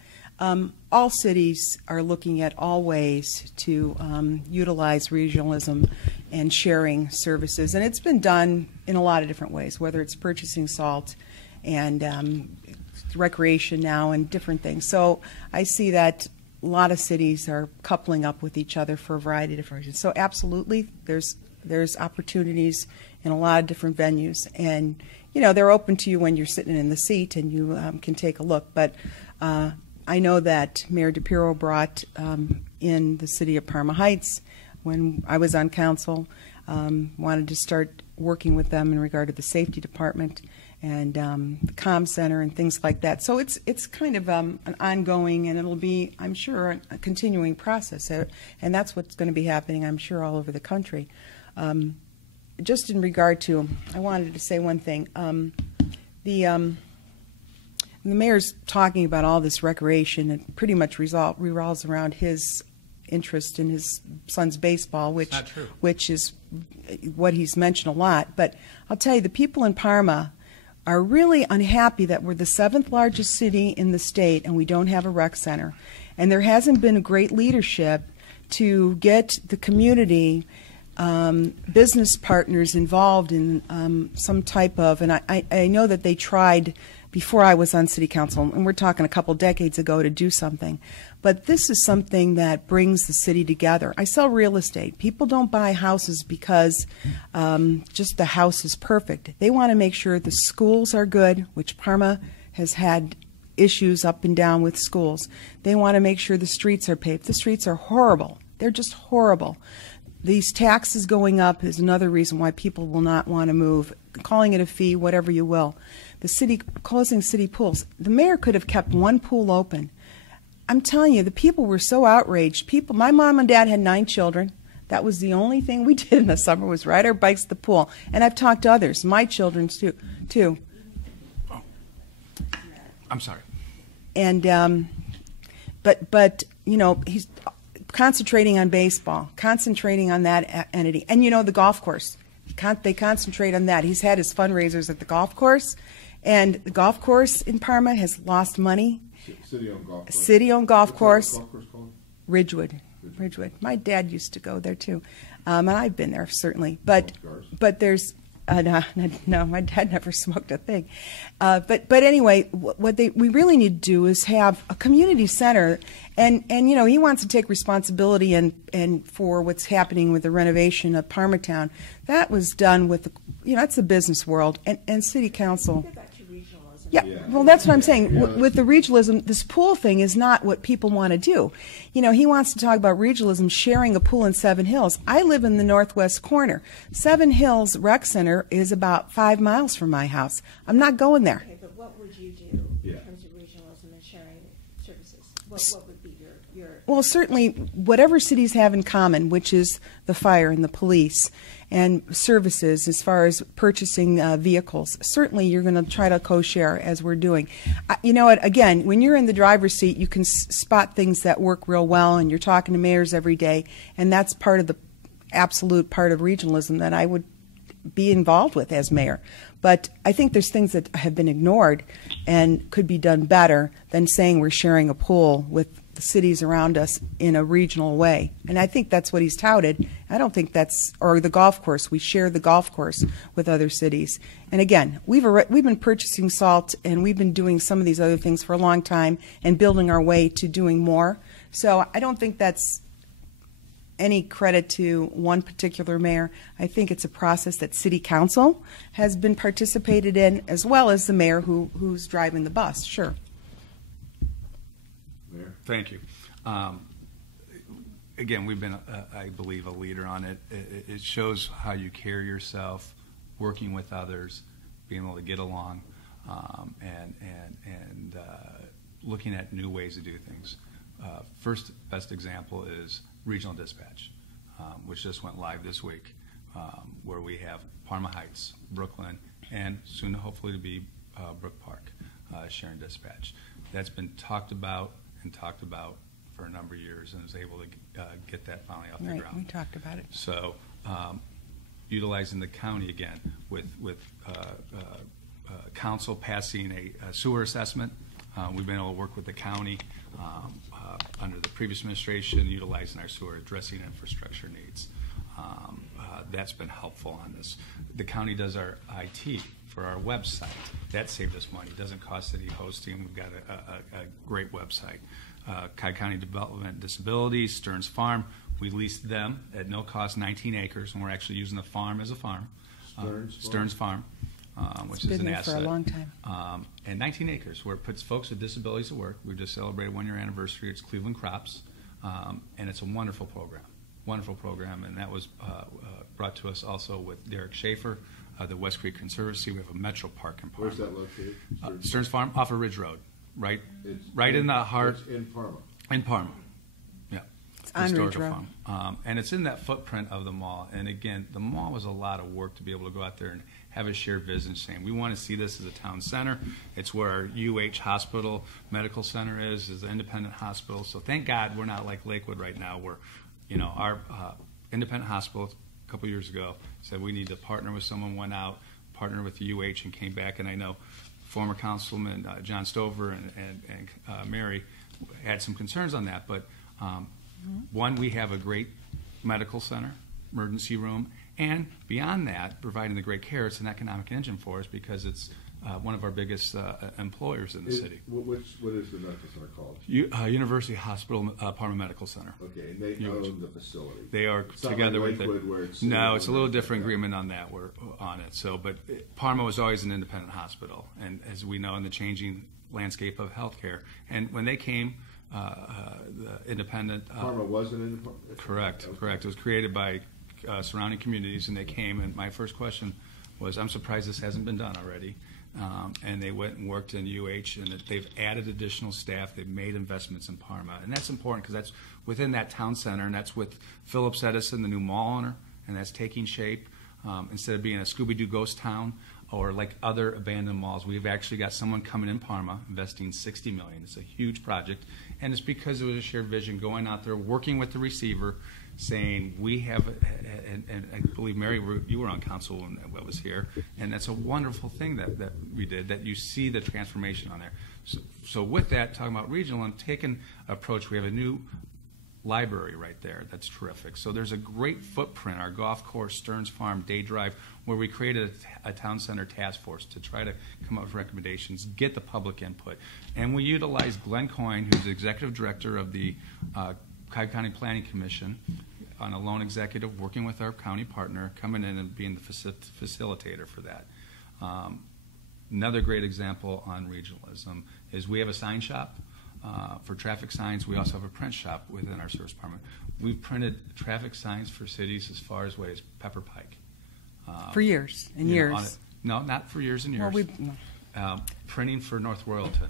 All cities are looking at all ways to utilize regionalism and sharing services, and it's been done in a lot of different ways, whether it's purchasing salt and recreation now and different things. So I see that a lot of cities are coupling up with each other for a variety of different reasons. So absolutely, there's opportunities in a lot of different venues, and they're open to you when you're sitting in the seat and you can take a look. But I know that Mayor DePiro brought in the city of Parma Heights when I was on council, wanted to start working with them in regard to the safety department and the comm center and things like that. So it's kind of an ongoing, and it'll be, I'm sure, a continuing process. And that's what's going to be happening, I'm sure, all over the country. Just in regard to, I wanted to say one thing. The mayor's talking about all this recreation. It pretty much revolves around his interest in his son's baseball, which is what he's mentioned a lot. But I'll tell you, the people in Parma are really unhappy that we're the 7th largest city in the state and we don't have a rec center. And there hasn't been a great leadership to get the community business partners involved in some type of, and I know that they tried before I was on city council, and we're talking a couple decades ago, to do something. But this is something that brings the city together. I sell real estate. People don't buy houses because just the house is perfect. They want to make sure the schools are good, which Parma has had issues up and down with schools. They want to make sure the streets are paved. The streets are horrible. They're just horrible. These taxes going up is another reason why people will not want to move, calling it a fee, whatever you will. The city closing city pools. The mayor could have kept one pool open. I'm telling you, the people were so outraged. My mom and dad had 9 children. That was the only thing we did in the summer, was ride our bikes to the pool. And I've talked to others, my children too. Oh. I'm sorry. And but he's concentrating on baseball, concentrating on that entity, and the golf course. They concentrate on that. He's had his fundraisers at the golf course, and the golf course in Parma has lost money. City-owned golf course. City-owned golf course. Golf course called? Ridgewood. My dad used to go there too, and I've been there certainly. But there's no, my dad never smoked a thing. But anyway, what we really need to do is have a community center, and he wants to take responsibility and for what's happening with the renovation of Parmatown. That was done with that's the business world and city council. Go back to regionalism. Yeah, well, that's what I'm saying. With the regionalism, this pool thing is not what people want to do. He wants to talk about regionalism, sharing a pool in Seven Hills. I live in the northwest corner. Seven Hills Rec Center is about 5 miles from my house. I'm not going there. Okay, but what would you do in terms of regionalism and sharing services? What would be your Well, certainly whatever cities have in common, which is the fire and the police and services as far as purchasing vehicles, certainly you're going to try to co-share as we're doing. You know what, again, when you're in the driver's seat, you can spot things that work real well, and you're talking to mayors every day, and that's part of the absolute part of regionalism that I would be involved with as mayor. But I think there's things that have been ignored and could be done better than saying we're sharing a pool with the cities around us in a regional way. And I think that's what he's touted. I don't think that's, or the golf course. We share the golf course with other cities. And again, we've been purchasing salt, and we've been doing some of these other things for a long time and building our way to doing more. So I don't think that's any credit to one particular mayor. I think it's a process that city council has been participated in, as well as the mayor who's driving the bus. Sure. Mayor? Thank you. Again, we've been, I believe, a leader on it. It shows how you carry yourself, working with others, being able to get along, and looking at new ways to do things. First best example is regional dispatch, which just went live this week, where we have Parma Heights, Brooklyn, and soon hopefully to be Brook Park sharing dispatch. That's been talked about for a number of years, and is able to get that finally off the Right, ground. we talked about it. So utilizing the county again with council passing a sewer assessment. We've been able to work with the county under the previous administration, utilizing our sewer, addressing infrastructure needs. That's been helpful on this. The county does our IT for our website. That saved us money. It doesn't cost any hosting. We've got a great website. Cuyahoga County Development Disability, Stearns Farm, we leased them at no cost 19 acres, and we're actually using the farm as a farm. Stearns Farm, which is an Been there asset. for a long time. And 19 acres, where it puts folks with disabilities to work. We just celebrated 1 year anniversary. It's Cleveland Crops, and it's a wonderful program. Wonderful program, and that was brought to us also with Derek Schaefer, the West Creek Conservancy. We have a Metro Park in Parma. Where's that located? Stearns Farm, off of Ridge Road, right It's in the heart. It's in Parma. In Parma, yeah. It's on Ridge Historical Road. farm. And it's in that footprint of the mall. And again, the mall was a lot of work to be able to go out there and have a shared vision saying, we want to see this as a town center. It's where our UH Hospital Medical Center is an independent hospital. So thank God we're not like Lakewood right now, where, our independent hospital a couple years ago said we need to partner with someone, went out, partnered with the UH, and came back. And I know former Councilman John Stover and Mary had some concerns on that. But one, we have a great medical center, emergency room, and beyond that, providing the great care, it's an economic engine for us because it's one of our biggest employers in the city. What is the medical center called? University Hospital Parma Medical Center. Okay, and they own the facility. They are It's not together like with Lakewood it. where it's No, it's a little like different that. agreement on that. We're on it. So, but Parma was always an independent hospital, and as we know, in the changing landscape of healthcare, and when they came, the independent. Parma was an independent. Correct, Okay. correct. It was created by surrounding communities, and they came. And my first question was, I'm surprised this hasn't been done already. And they went and worked in UH, and they've added additional staff. They've made investments in Parma, and that's important because that's within that town center, and that's with Phillips Edison, the new mall owner, and that's taking shape. Instead of being a Scooby-Doo ghost town or like other abandoned malls, we've actually got someone coming in Parma investing $60 million. It's a huge project, and it's because it was a shared vision, going out there, working with the receiver, saying we have, and I believe Mary, you were on council when that was here, and that's a wonderful thing that we did, that you see the transformation on there. So with that, talking about regional and taking approach, we have a new library right there. That's terrific. So there's a great footprint, our golf course, Stearns Farm, Day Drive, where we created a town center task force to try to come up with recommendations, get the public input. And we utilized Glenn Coyne, who's the executive director of the Cuyahoga County Planning Commission, on a lone executive, working with our county partner, coming in and being the facilitator for that. Another great example on regionalism is we have a sign shop. For traffic signs, we also have a print shop within our service department. We've printed traffic signs for cities as far away as Pepper Pike. For years and years. No, not for years and years. Well, Printing for North Royalton,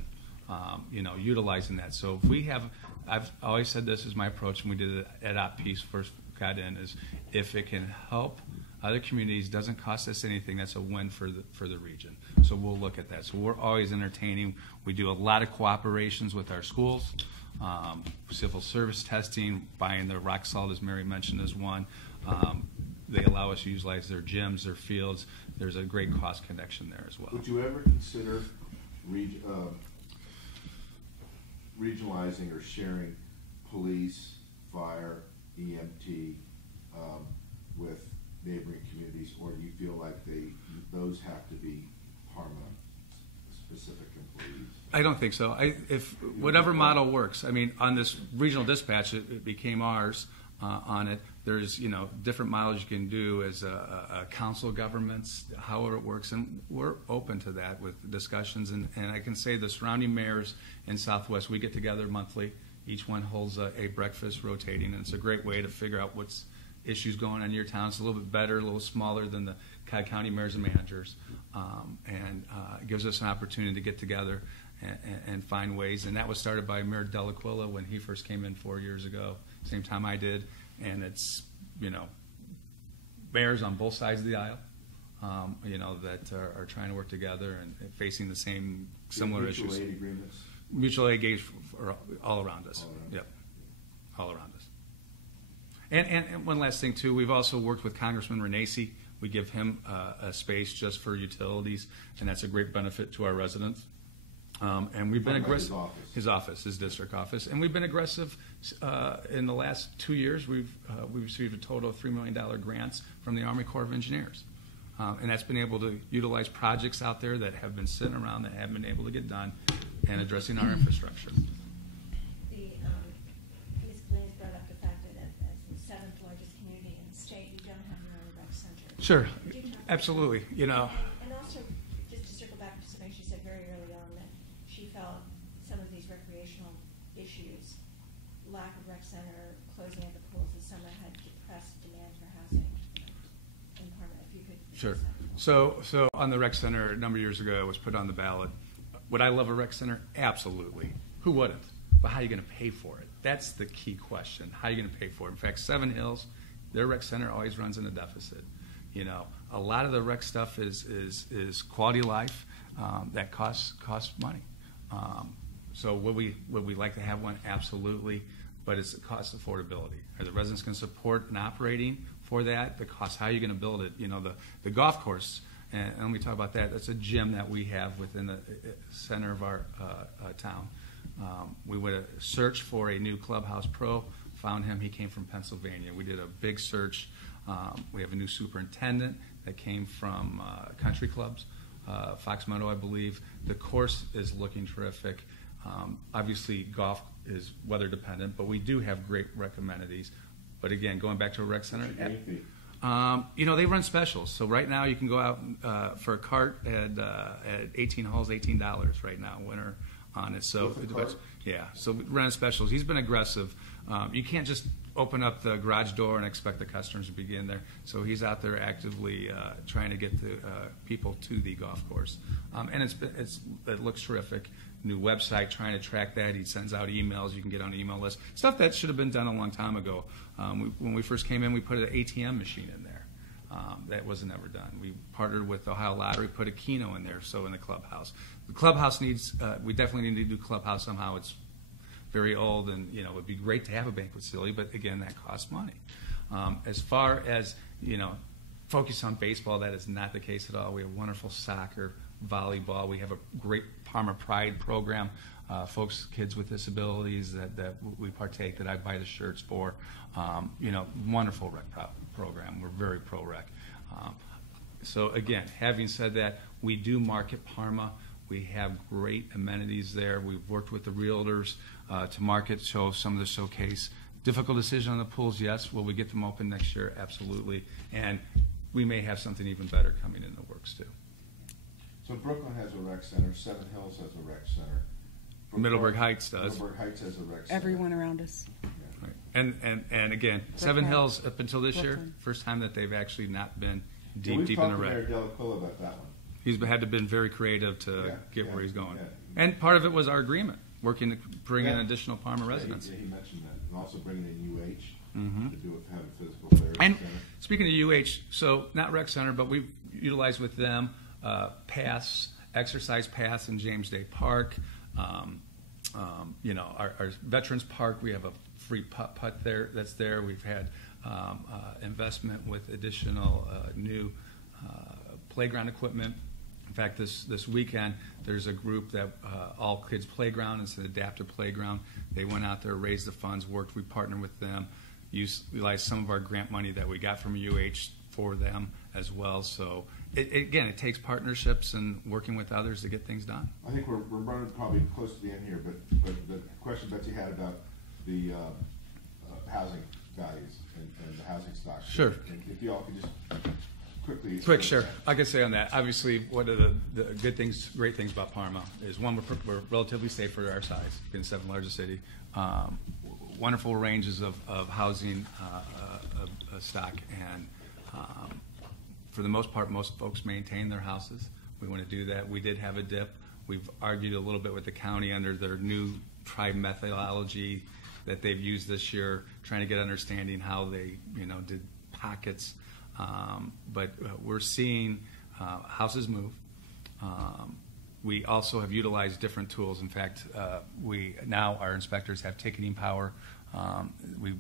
utilizing that. So if we have, I've always said this is my approach, and we did it at Op Peace first got in, is if it can help other communities, doesn't cost us anything, that's a win for the region. So we'll look at that. So we're always entertaining. We do a lot of cooperations with our schools, civil service testing, buying the rock salt, as Mary mentioned, is one. They allow us to utilize their gyms, their fields. There's a great cost connection there as well. Would you ever consider regionalizing or sharing police, fire, EMT with neighboring communities, or do you feel like those have to be Parma-specific employees? I don't think so. If whatever model works. I mean, on this regional dispatch, it became ours on it. There's different models you can do as a council of governments, however it works, and we're open to that with discussions. And I can say the surrounding mayors in Southwest, we get together monthly. Each one holds a breakfast rotating, and it's a great way to figure out what's issues going on in your town. It's a little bit better, a little smaller than the Cuyahoga County mayors and managers, and it gives us an opportunity to get together and find ways. And that was started by Mayor Delaquila when he first came in 4 years ago, same time I did. And it's, mayors on both sides of the aisle, that are trying to work together and facing the same similar mutual issues. aid agreements? Mutual aid gates all around us. All around. Yep, all around us. And one last thing too, we've also worked with Congressman Renacci We give him a space just for utilities, and that's a great benefit to our residents. And we've been aggressive. His office, his district office, and we've been aggressive in the last 2 years. We've received a total of $3 million grants from the Army Corps of Engineers, and that's been able to utilize projects out there that have been sitting around that haven't been able to get done, and addressing our infrastructure. Ms. Galinas brought up the fact that as the 7th largest community in the state, you don't have your own rec center. Sure, absolutely. You know. And also, just to circle back to something she said very early on, that she felt some of these recreational issues, lack of rec center, closing of the pools this summer, had depressed demand for housing in Parma. If you could. Sure. So on the rec center, a number of years ago, it was put on the ballot. Would I love a rec center? Absolutely. Who wouldn't? But how are you going to pay for it? That's the key question. How are you going to pay for it? In fact, Seven Hills, their rec center always runs in a deficit. You know, a lot of the rec stuff is quality of life that costs money. So would we like to have one? Absolutely, but it's the cost affordability. Are the residents going to support an operating for that? The cost, how are you going to build it? You know, the golf course, and let me talk about that. That's a gym that we have within the center of our town. We would search for a new clubhouse pro, found him. He came from Pennsylvania. We did a big search. We have a new superintendent that came from country clubs, Fox Meadow, I believe. The course is looking terrific. Obviously, golf is weather dependent, but we do have great rec amenities. But again, going back to a rec center, you know, they run specials. So right now, you can go out for a cart at 18 holes, $18 right now, winter on it. So yeah, so we run specials. He's been aggressive. You can't just open up the garage door and expect the customers to begin there. So he's out there actively trying to get the people to the golf course, and it looks terrific. New website, trying to track that. He sends out emails. You can get on the email list. Stuff that should have been done a long time ago. When we first came in, we put an ATM machine in there. That wasn't ever done. We partnered with the Ohio Lottery, put a Keno in there, so in the clubhouse. The clubhouse needs, we definitely need to do clubhouse somehow. It's very old, and you know, it would be great to have a banquet facility, but again, that costs money. As far as, you know, focus on baseball, that is not the case at all. We have wonderful soccer, volleyball. We have a great Parma Pride program, kids with disabilities that we partake, that I buy the shirts for. You know, wonderful rec program. We're very pro-rec. So again, having said that, we do market Parma. We have great amenities there. We've worked with the realtors to market, show some of the showcase. Difficult decision on the pools, yes. Will we get them open next year? Absolutely. And we may have something even better coming in the works too. So Brooklyn has a rec center. Seven Hills has a rec center. Middleburg Heights does. Middleburg Heights has a rec center. Everyone around us. Yeah. Right. And again, Seven Hills up until this year, first time that they've actually not been deep in the We've talked to rec. Mayor Delaquilla about that one. He's had to been very creative to get where he's going. Yeah. And part of it was our agreement, working to bring in additional Parma residents. He mentioned that. And also bringing in UH Mhm. to do with having physical therapy And center. speaking of UH, so not rec center, but we've utilized with them exercise paths in James Day Park. You know, our Veterans Park, we have a free putt there. That's there. We've had investment with additional new playground equipment. In fact, this weekend, there's a group that All Kids Playground. It's an adaptive playground. They went out there, raised the funds, worked. We partnered with them, utilized some of our grant money that we got from UH for them as well. So, again, it takes partnerships and working with others to get things done. I think we're running probably close to the end here, but the question Betsy had about the housing values and the housing stock. Sure. And if you all could just quickly. Sure. I can say on that. Obviously, one of the great things about Parma is, one, we're relatively safe for our size, being the 7th largest city. Wonderful ranges of housing stock, and for the most part, most folks maintain their houses. We want to do that. We did have a dip. We've argued a little bit with the county under their new tribe methodology that they've used this year, trying to get understanding how they, did pockets. But we're seeing houses move. We also have utilized different tools. In fact, our inspectors have ticketing power. We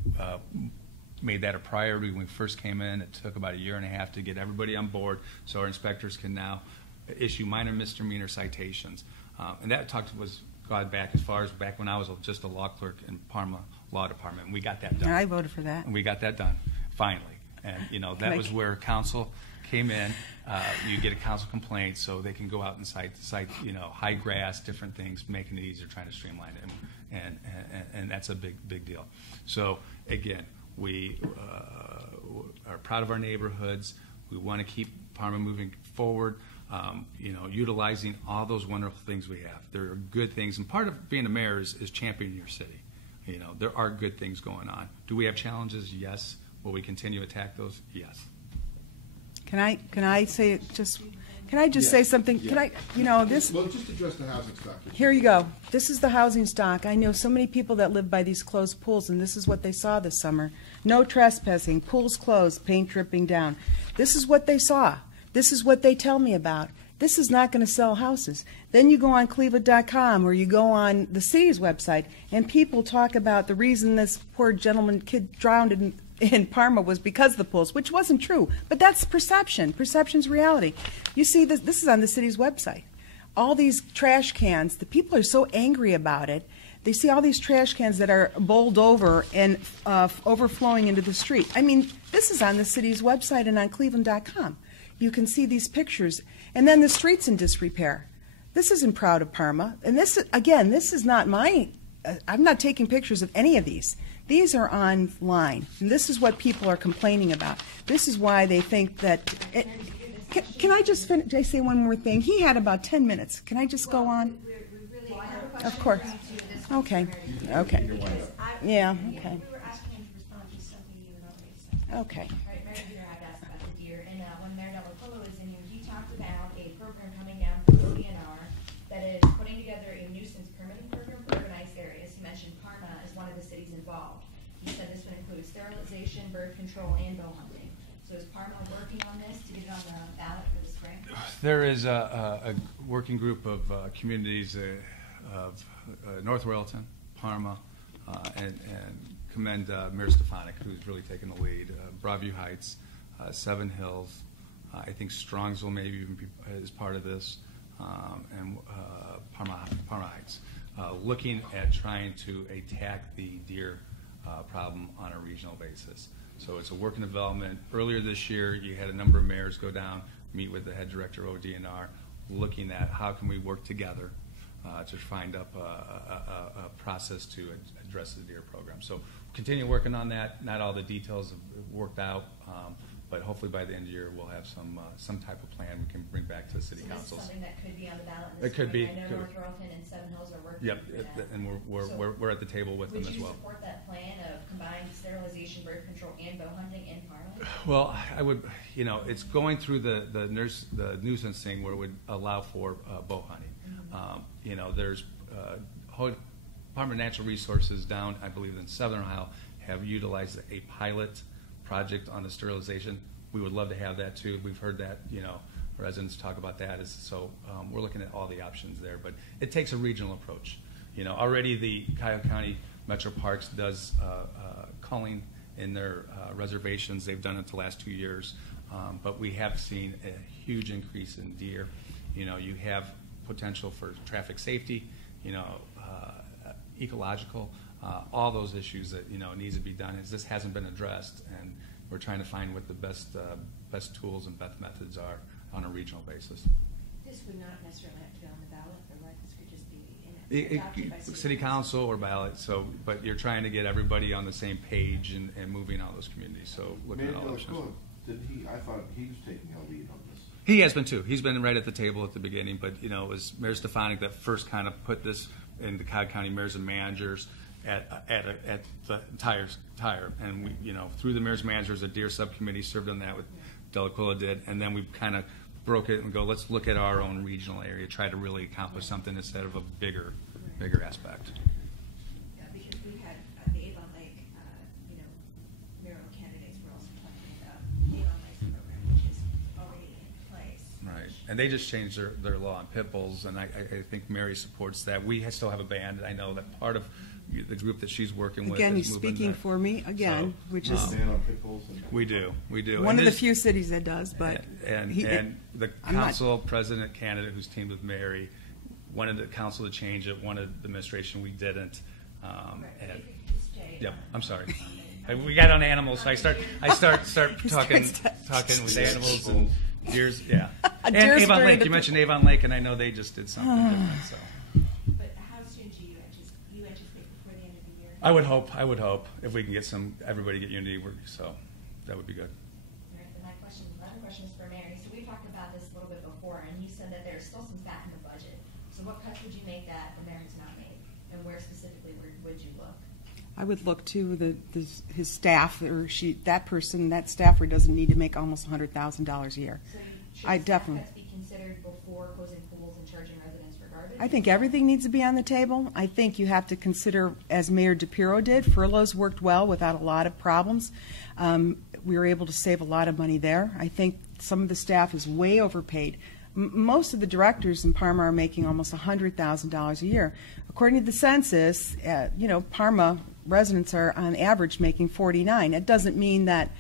made that a priority when we first came in. It took about 1.5 years to get everybody on board, so our inspectors can now issue minor misdemeanor citations. And that was gone back as far as back when I was just a law clerk in Parma Law Department. And we got that done. I voted for that. And we got that done, finally. And, that was where council came in. You get a council complaint, so they can go out and cite high grass, different things, making it easier, trying to streamline it. And that's a big deal. So, again, we are proud of our neighborhoods. We want to keep Parma moving forward, utilizing all those wonderful things we have. There are good things, and part of being a mayor is championing your city. There are good things going on. Do we have challenges? Yes. Will we continue to attack those? Yes. Can I say just? Can I just say something? Yeah. Can I? This. Well, just address the housing stock. Here you go. This is the housing stock. I know so many people that live by these closed pools, and this is what they saw this summer. No trespassing, pools closed, paint dripping down. This is what they saw. This is what they tell me about. This is not going to sell houses. Then you go on cleveland.com or you go on the city's website, and people talk about the reason this poor kid drowned in Parma was because of the pools, which wasn't true. But that's perception. Perception's reality. You see, this is on the city's website. All these trash cans, the people are so angry about it. They see all these trash cans that are bowled over and overflowing into the street. I mean, this is on the city's website and on cleveland.com. You can see these pictures. And then the street's in disrepair. This isn't proud of Parma. And this is not I'm not taking pictures of any of these. These are online. And this is what people are complaining about. This is why they think that... Can I just say one more thing? He had about 10 minutes. Can I just go on? Of course. Okay. Okay. Yeah, okay. We were asking him to respond to something you had already said. Okay. Right, Mary Buchholz had asked about the deer, and when Mayor Buchholz was in here, he talked about a program coming down from ODNR that is putting together a nuisance permitting program for urbanized areas. He mentioned Parma as one of the cities involved. He said this would include sterilization, bird control, and bow hunting. So is Parma working on this to get it on the ballot for the spring? There is a working group of communities of North Royalton, Parma, and commend Mayor Stefanik, who's really taken the lead. Broadview Heights, Seven Hills, I think Strongsville maybe even is part of this, and Parma Heights, looking at trying to attack the deer problem on a regional basis. So it's a work in development. Earlier this year, you had a number of mayors go down, meet with the head director of ODNR, looking at how can we work together to find up a process to address the deer program. So continue working on that. Not all the details have worked out, but hopefully by the end of the year we'll have some type of plan we can bring back to the city council. This is something that could be on the ballot in the It could spring. be. I know North Royalton and Seven Hills are working Yep, through that. and we're at the table with them as well. Would you support that plan of combined sterilization, bird control, and bow hunting in Parma? Well, I would, it's going through the nuisance thing where it would allow for bow hunting. There's Department of Natural Resources down, I believe, in Southern Ohio have utilized a pilot project on the sterilization. We would love to have that too. We've heard that, residents talk about that. So we're looking at all the options there, but it takes a regional approach. Already the Cuyahoga County Metro Parks does culling in their reservations. They've done it the last 2 years, but we have seen a huge increase in deer. You have potential for traffic safety, ecological, all those issues that needs to be done. This hasn't been addressed, and we're trying to find what the best tools and best methods are on a regional basis. This would not necessarily have to be on the ballot, right? This could just be adopted by City Council or ballot. So, but you're trying to get everybody on the same page and moving all those communities. So, looking at all options. I thought he was taking a lead on this. He has been too. He's been right at the table at the beginning, but it was Mayor Stefanik that first kind of put this in the Cuyahoga County mayors and managers at the tire, and we through the mayors and managers, a deer subcommittee served on that with Delaquila did, and then we kind of broke it and go, let's look at our own regional area, try to really accomplish something instead of a bigger aspect. Yeah, because we had the Avon Lake, mayoral candidates were also talking about the Avon Lake program, which is already in place. Right, and they just changed their law on pit bulls, and I think Mary supports that. We still have a ban. I know that part of the group that she's working with. Again, is he's moving speaking the- for me again, So, which is Stand on pitfalls and- We do. one And of the this- few cities that does. But and the I'm not- council president candidate who's teamed with Mary wanted the council to change it, wanted the administration, we didn't. And, yep, I'm sorry. We got on animals, so I start talking with animals and deers. Yeah, and Deer's Avon very Lake. You different. mentioned Avon Lake, and I know they just did something different. So But how soon do you anticipate before the end of the year? I would hope if we can get everybody get unity work. So that would be good. All right, then another question is for Mary. So we talked about this a little bit before, and you said that there's still some fat in the budget. So what cuts would you make that the mayor has not made, and where specifically would you look? I would look to his staff, or that staffer doesn't need to make almost $100,000 a year. So should I staff definitely- cuts be considered before closing pools and charging residents for garbage? I think everything needs to be on the table. I think you have to consider, as Mayor DePiro did, furloughs worked well without a lot of problems. We were able to save a lot of money there. I think some of the staff is way overpaid. Most of the directors in Parma are making almost $100,000 a year. According to the census, Parma residents are on average making $49,000. It doesn't mean that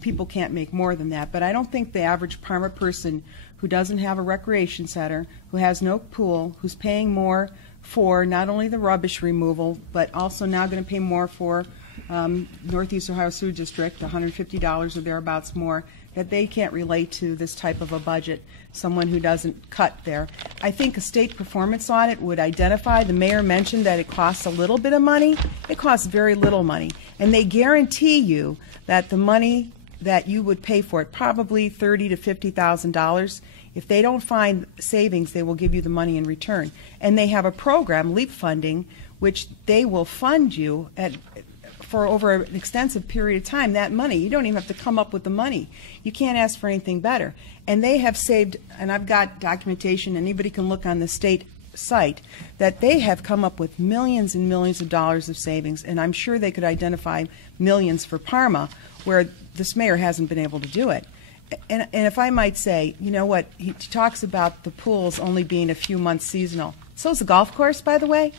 people can't make more than that, but I don't think the average Parma person who doesn't have a recreation center, who has no pool, who's paying more for not only the rubbish removal, but also now going to pay more for Northeast Ohio Sewer District, $150 or thereabouts more, that they can't relate to this type of a budget, someone who doesn't cut there. I think a state performance audit would identify, the mayor mentioned that it costs a little bit of money. It costs very little money. And they guarantee you that the money that you would pay for it, probably $30,000 to $50,000, if they don't find savings, they will give you the money in return. And they have a program, LEAP funding, which they will fund you for over an extensive period of time, that money. You don't even have to come up with the money. You can't ask for anything better. And they have saved, and I've got documentation, anybody can look on the state site, that they have come up with millions and millions of dollars of savings, and I'm sure they could identify millions for Parma, where this mayor hasn't been able to do it. And if I might say, you know what, he talks about the pools only being a few months seasonal. So is the golf course, by the way.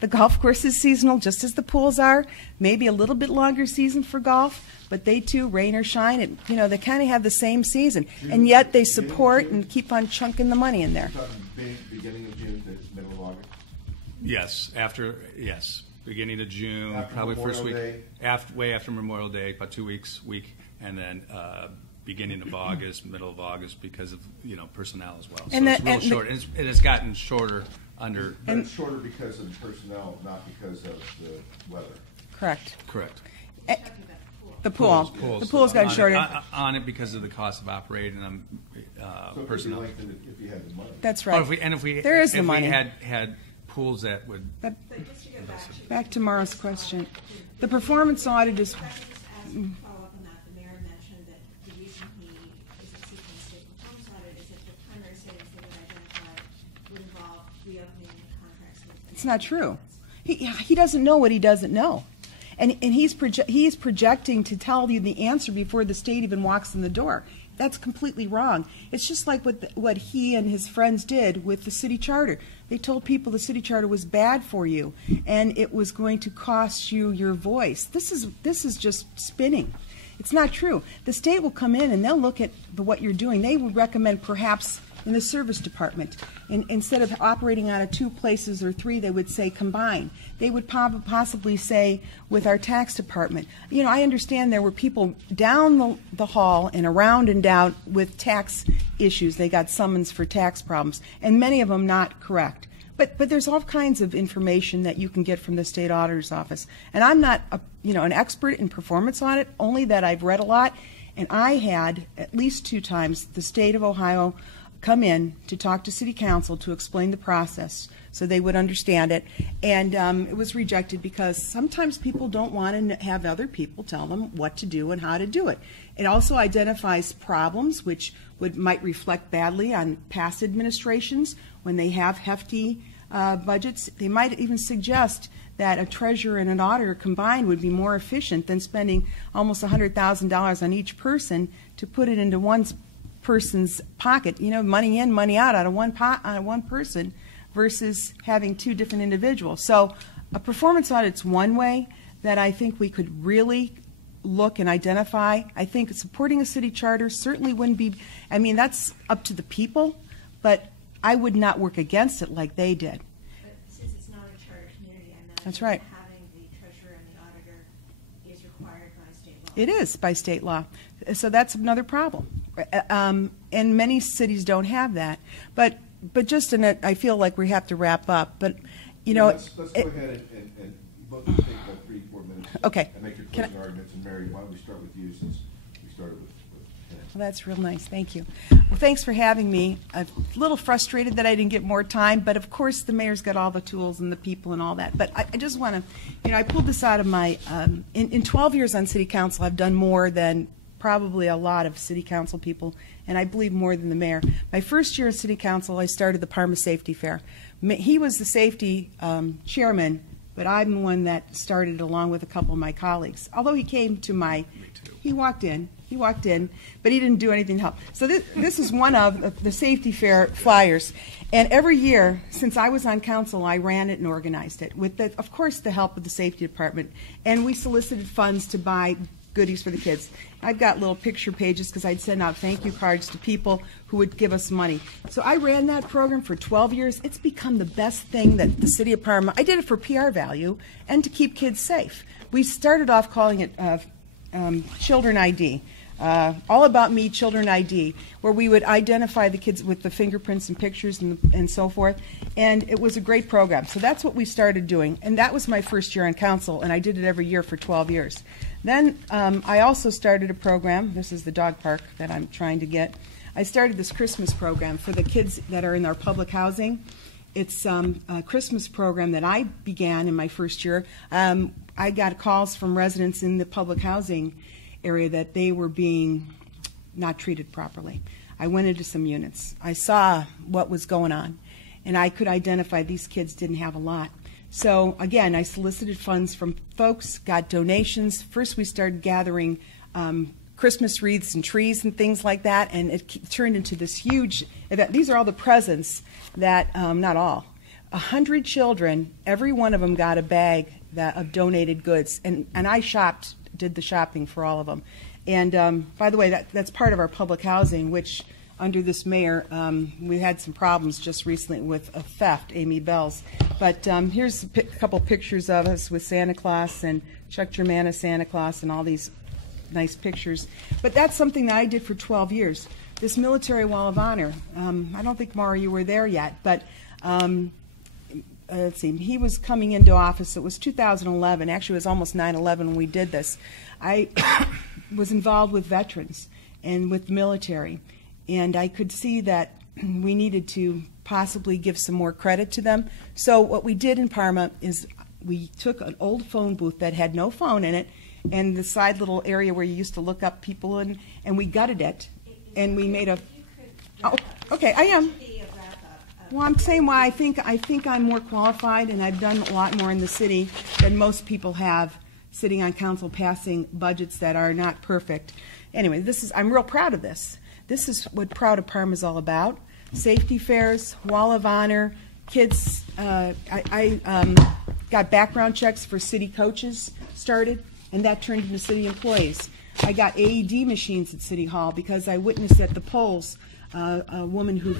The golf course is seasonal, just as the pools are. Maybe a little bit longer season for golf, but they too, rain or shine, they kind of have the same season. And yet they support and keep on chunking the money in there. You're talking beginning of June to middle of August? Yes, beginning of June, After probably first week, Memorial way after Memorial Day, about 2 week, and then beginning of August, middle of August, because of personnel as well. So And it's that- real and short, and it has gotten shorter under. But it's shorter because of personnel, not because of the weather. Correct. Correct. The pool. Pools. The pool's gotten On it- shorter. on it because of the cost of operating So it could be personnel. lengthened if you had the money. That's Oh, right. There is the if money. we had pools that would. But But just to go back to Mara's question. The performance audit is, If I could just ask a follow-up on that, the mayor mentioned that the reason he isn't seeking state performance audit is that the primary savings they would identify would involve reopening the contracts with. it's not true. He doesn't know what he doesn't know. And he's projecting to tell you the answer before the state even walks in the door. That's completely wrong. It's just like what he and his friends did with the city charter. They told people the city charter was bad for you and it was going to cost you your voice. This is just spinning. It's not true. The state will come in and they'll look at what you're doing. They would recommend perhaps in the service department, instead of operating out of 2 places or 3, they would say combine. They would possibly say with our tax department. I understand there were people down the hall and around and down with tax issues. They got summons for tax problems, and many of them not correct. But there's all kinds of information that you can get from the state auditor's office. And I'm not an expert in performance audit, only that I've read a lot. And I had at least 2 times the state of Ohio come in to talk to city council to explain the process so they would understand it. And it was rejected because sometimes people don't want to have other people tell them what to do and how to do it. It also identifies problems which might reflect badly on past administrations when they have hefty budgets. They might even suggest that a treasurer and an auditor combined would be more efficient than spending almost $100,000 on each person to put it into one person's pocket, money in, money out of one person versus having 2 different individuals. So a performance audit's one way that I think we could really look and identify. I think supporting a city charter certainly wouldn't be, I mean, that's up to the people, but I would not work against it like they did. But since it's not a charter community, I imagine That's right. having the treasurer and the auditor is required by state law. It is by state law. So that's another problem. And many cities don't have that. But just in it, I feel like we have to wrap up. But, you know. Let's go ahead and both take about 3-4 minutes. Okay. And make your closing arguments. And Mary, why don't we start with you since we started with Ken. Well, that's real nice. Thank you. Well, thanks for having me. I'm a little frustrated that I didn't get more time, but of course the mayor's got all the tools and the people and all that. But I just want to, you know, I pulled this out of my, in 12 years on city council, I've done more than probably a lot of city council people, and I believe more than the mayor. My first year at city council, I started the Parma Safety Fair. He was the safety chairman, but I'm the one that started along with a couple of my colleagues. Although he came to my, he walked in, but he didn't do anything to help. So this is one of the safety fair flyers. And every year, since I was on council, I ran it and organized it with, of course, the help of the safety department. And we solicited funds to buy goodies for the kids. I've got little picture pages because I'd send out thank you cards to people who would give us money. So I ran that program for 12 years. It's become the best thing that the city of Parma, I did it for PR value and to keep kids safe. We started off calling it Children ID. All About Me Children ID, where we would identify the kids with the fingerprints and pictures and so forth, and it was a great program. So that's what we started doing, and that was my first year on council, and I did it every year for 12 years. Then I also started a program. This is the dog park that I'm trying to get. I started this Christmas program for the kids that are in our public housing. It's a Christmas program that I began in my first year. I got calls from residents in the public housing area that they were being not treated properly. I went into some units. I saw what was going on, and I could identify these kids didn't have a lot. So again, I solicited funds from folks, got donations. First we started gathering Christmas wreaths and trees and things like that, and it turned into this huge event. These are all the presents that, not all, 100 children, every one of them got a bag of donated goods, and I did the shopping for all of them. And by the way, that's part of our public housing, which under this mayor, we had some problems just recently with a theft, Amy Bell's. But here's a couple pictures of us with Santa Claus and Chuck Germana Santa Claus and all these nice pictures. But that's something that I did for 12 years. This Military Wall of Honor, I don't think, Mara, you were there yet, but let's see, he was coming into office. It was 2011. Actually, it was almost 9/11 when we did this. I was involved with veterans and with the military, and I could see that we needed to possibly give some more credit to them. So what we did in Parma is we took an old phone booth that had no phone in it and the side little area where you used to look up people in, and we gutted it, and we made a... Oh, okay, I am. Well, I'm saying why I think I'm more qualified, and I've done a lot more in the city than most people have sitting on council passing budgets that are not perfect. Anyway, I'm real proud of this. This is what Proud of Parma is all about. Safety fairs, Wall of Honor, kids. I got background checks for city coaches started, and that turned into city employees. I got AED machines at City Hall because I witnessed at the polls a woman who...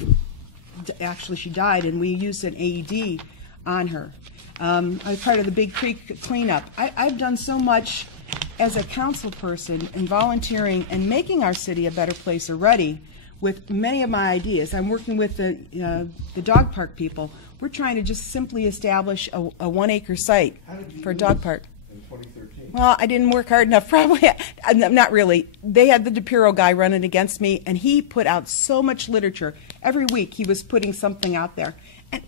Actually, she died, and we used an AED on her. I was part of the Big Creek cleanup. I've done so much as a council person and volunteering and making our city a better place already with many of my ideas. I'm working with the dog park people. We're trying to just simply establish a 1-acre site for a dog park. In 2013? Well, I didn't work hard enough, probably. Not really. They had the DePiro guy running against me, and he put out so much literature. Every week he was putting something out there.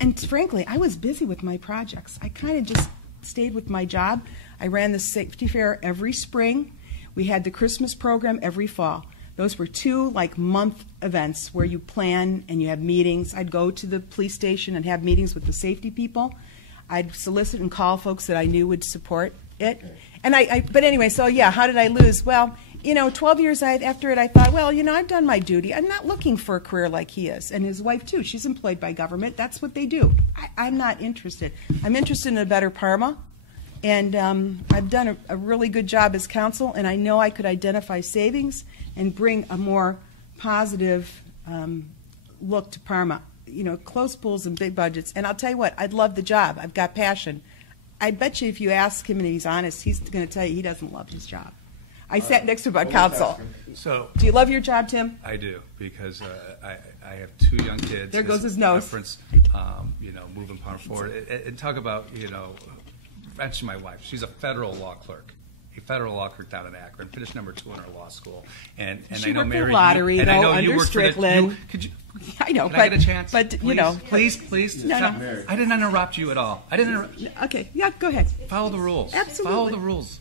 And frankly, I was busy with my projects. I kind of just stayed with my job. I ran the safety fair every spring. We had the Christmas program every fall. Those were 2 month events where you plan and you have meetings. I'd go to the police station and have meetings with the safety people. I'd solicit and call folks that I knew would support it. And but anyway, so yeah, how did I lose? Well, 12 years after it, I thought, well, I've done my duty. I'm not looking for a career like he is. And his wife, too. She's employed by government. That's what they do. I'm not interested. I'm interested in a better Parma. And I've done a really good job as council, and I know I could identify savings and bring a more positive look to Parma. Close pools and big budgets. And I'll tell you what, I'd love the job. I've got passion. I bet you if you ask him and he's honest, he's going to tell you he doesn't love his job. I sat next to him on council. So, do you love your job, Tim? I do, because I have 2 young kids. There goes his nose. Reference, moving Parma forward. And talk about, mention my wife. She's a federal law clerk. A federal law clerk down in Akron, finished number 2 in her law school, and she I know worked Mary. The lottery, and I know under you worked Strickland. Could you? I know, Can I get a chance? But please. No. I didn't interrupt you at all. I didn't. Okay, yeah, go ahead. Follow the rules. Absolutely. Follow the rules.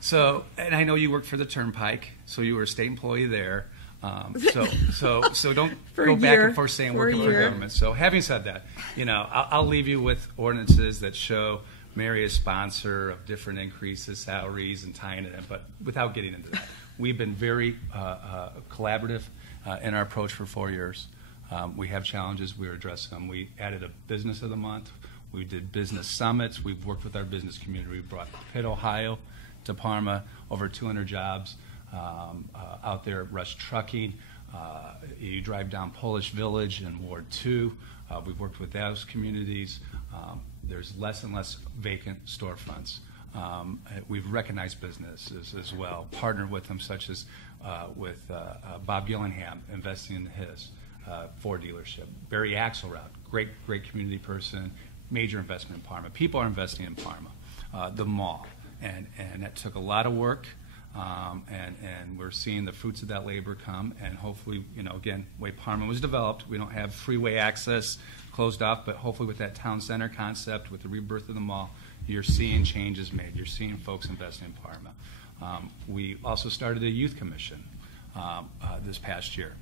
So, and I know you worked for the Turnpike, so you were a state employee there. So don't go back and forth saying working for government. So having said that, I'll leave you with ordinances that show Mary is sponsor of different increases, salaries, and tying it in, but without getting into that. We've been very collaborative in our approach for 4 years. We have challenges, we're addressing them. We added a business of the month. We did business summits. We've worked with our business community. We brought Pitt, Ohio to Parma, over 200 jobs out there at Rush Trucking. You drive down Polish Village in Ward 2. We've worked with those communities. There's less and less vacant storefronts. We've recognized businesses as well, partnered with them, such as with Bob Gillingham, investing in his Ford dealership. Barry Axelrod, great community person, major investment in Parma. People are investing in Parma. The mall, and that took a lot of work, and we're seeing the fruits of that labor come, and hopefully, again, the way Parma was developed, we don't have freeway access closed off, but hopefully with that town center concept, with the rebirth of the mall, you're seeing changes made. You're seeing folks investing in Parma. We also started a youth commission this past year.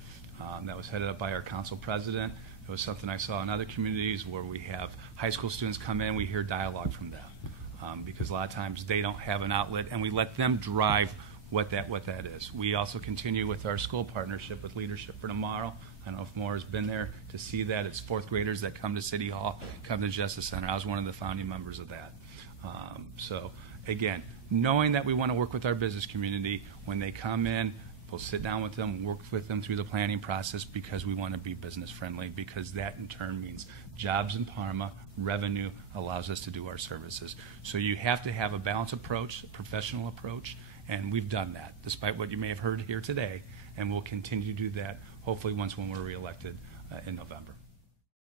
That was headed up by our council president. It was something I saw in other communities where we have high school students come in, we hear dialogue from them because a lot of times they don't have an outlet, and we let them drive what that is. We also continue with our school partnership with Leadership for Tomorrow. I don't know if Maura's been there to see that. It's 4th graders that come to City Hall, come to Justice Center. I was one of the founding members of that. So again, knowing that we want to work with our business community, when they come in, we'll sit down with them, work with them through the planning process, because we want to be business friendly, because that in turn means jobs in Parma, revenue allows us to do our services. So you have to have a balanced approach, a professional approach, and we've done that, despite what you may have heard here today, and we'll continue to do that, hopefully when we're reelected in November.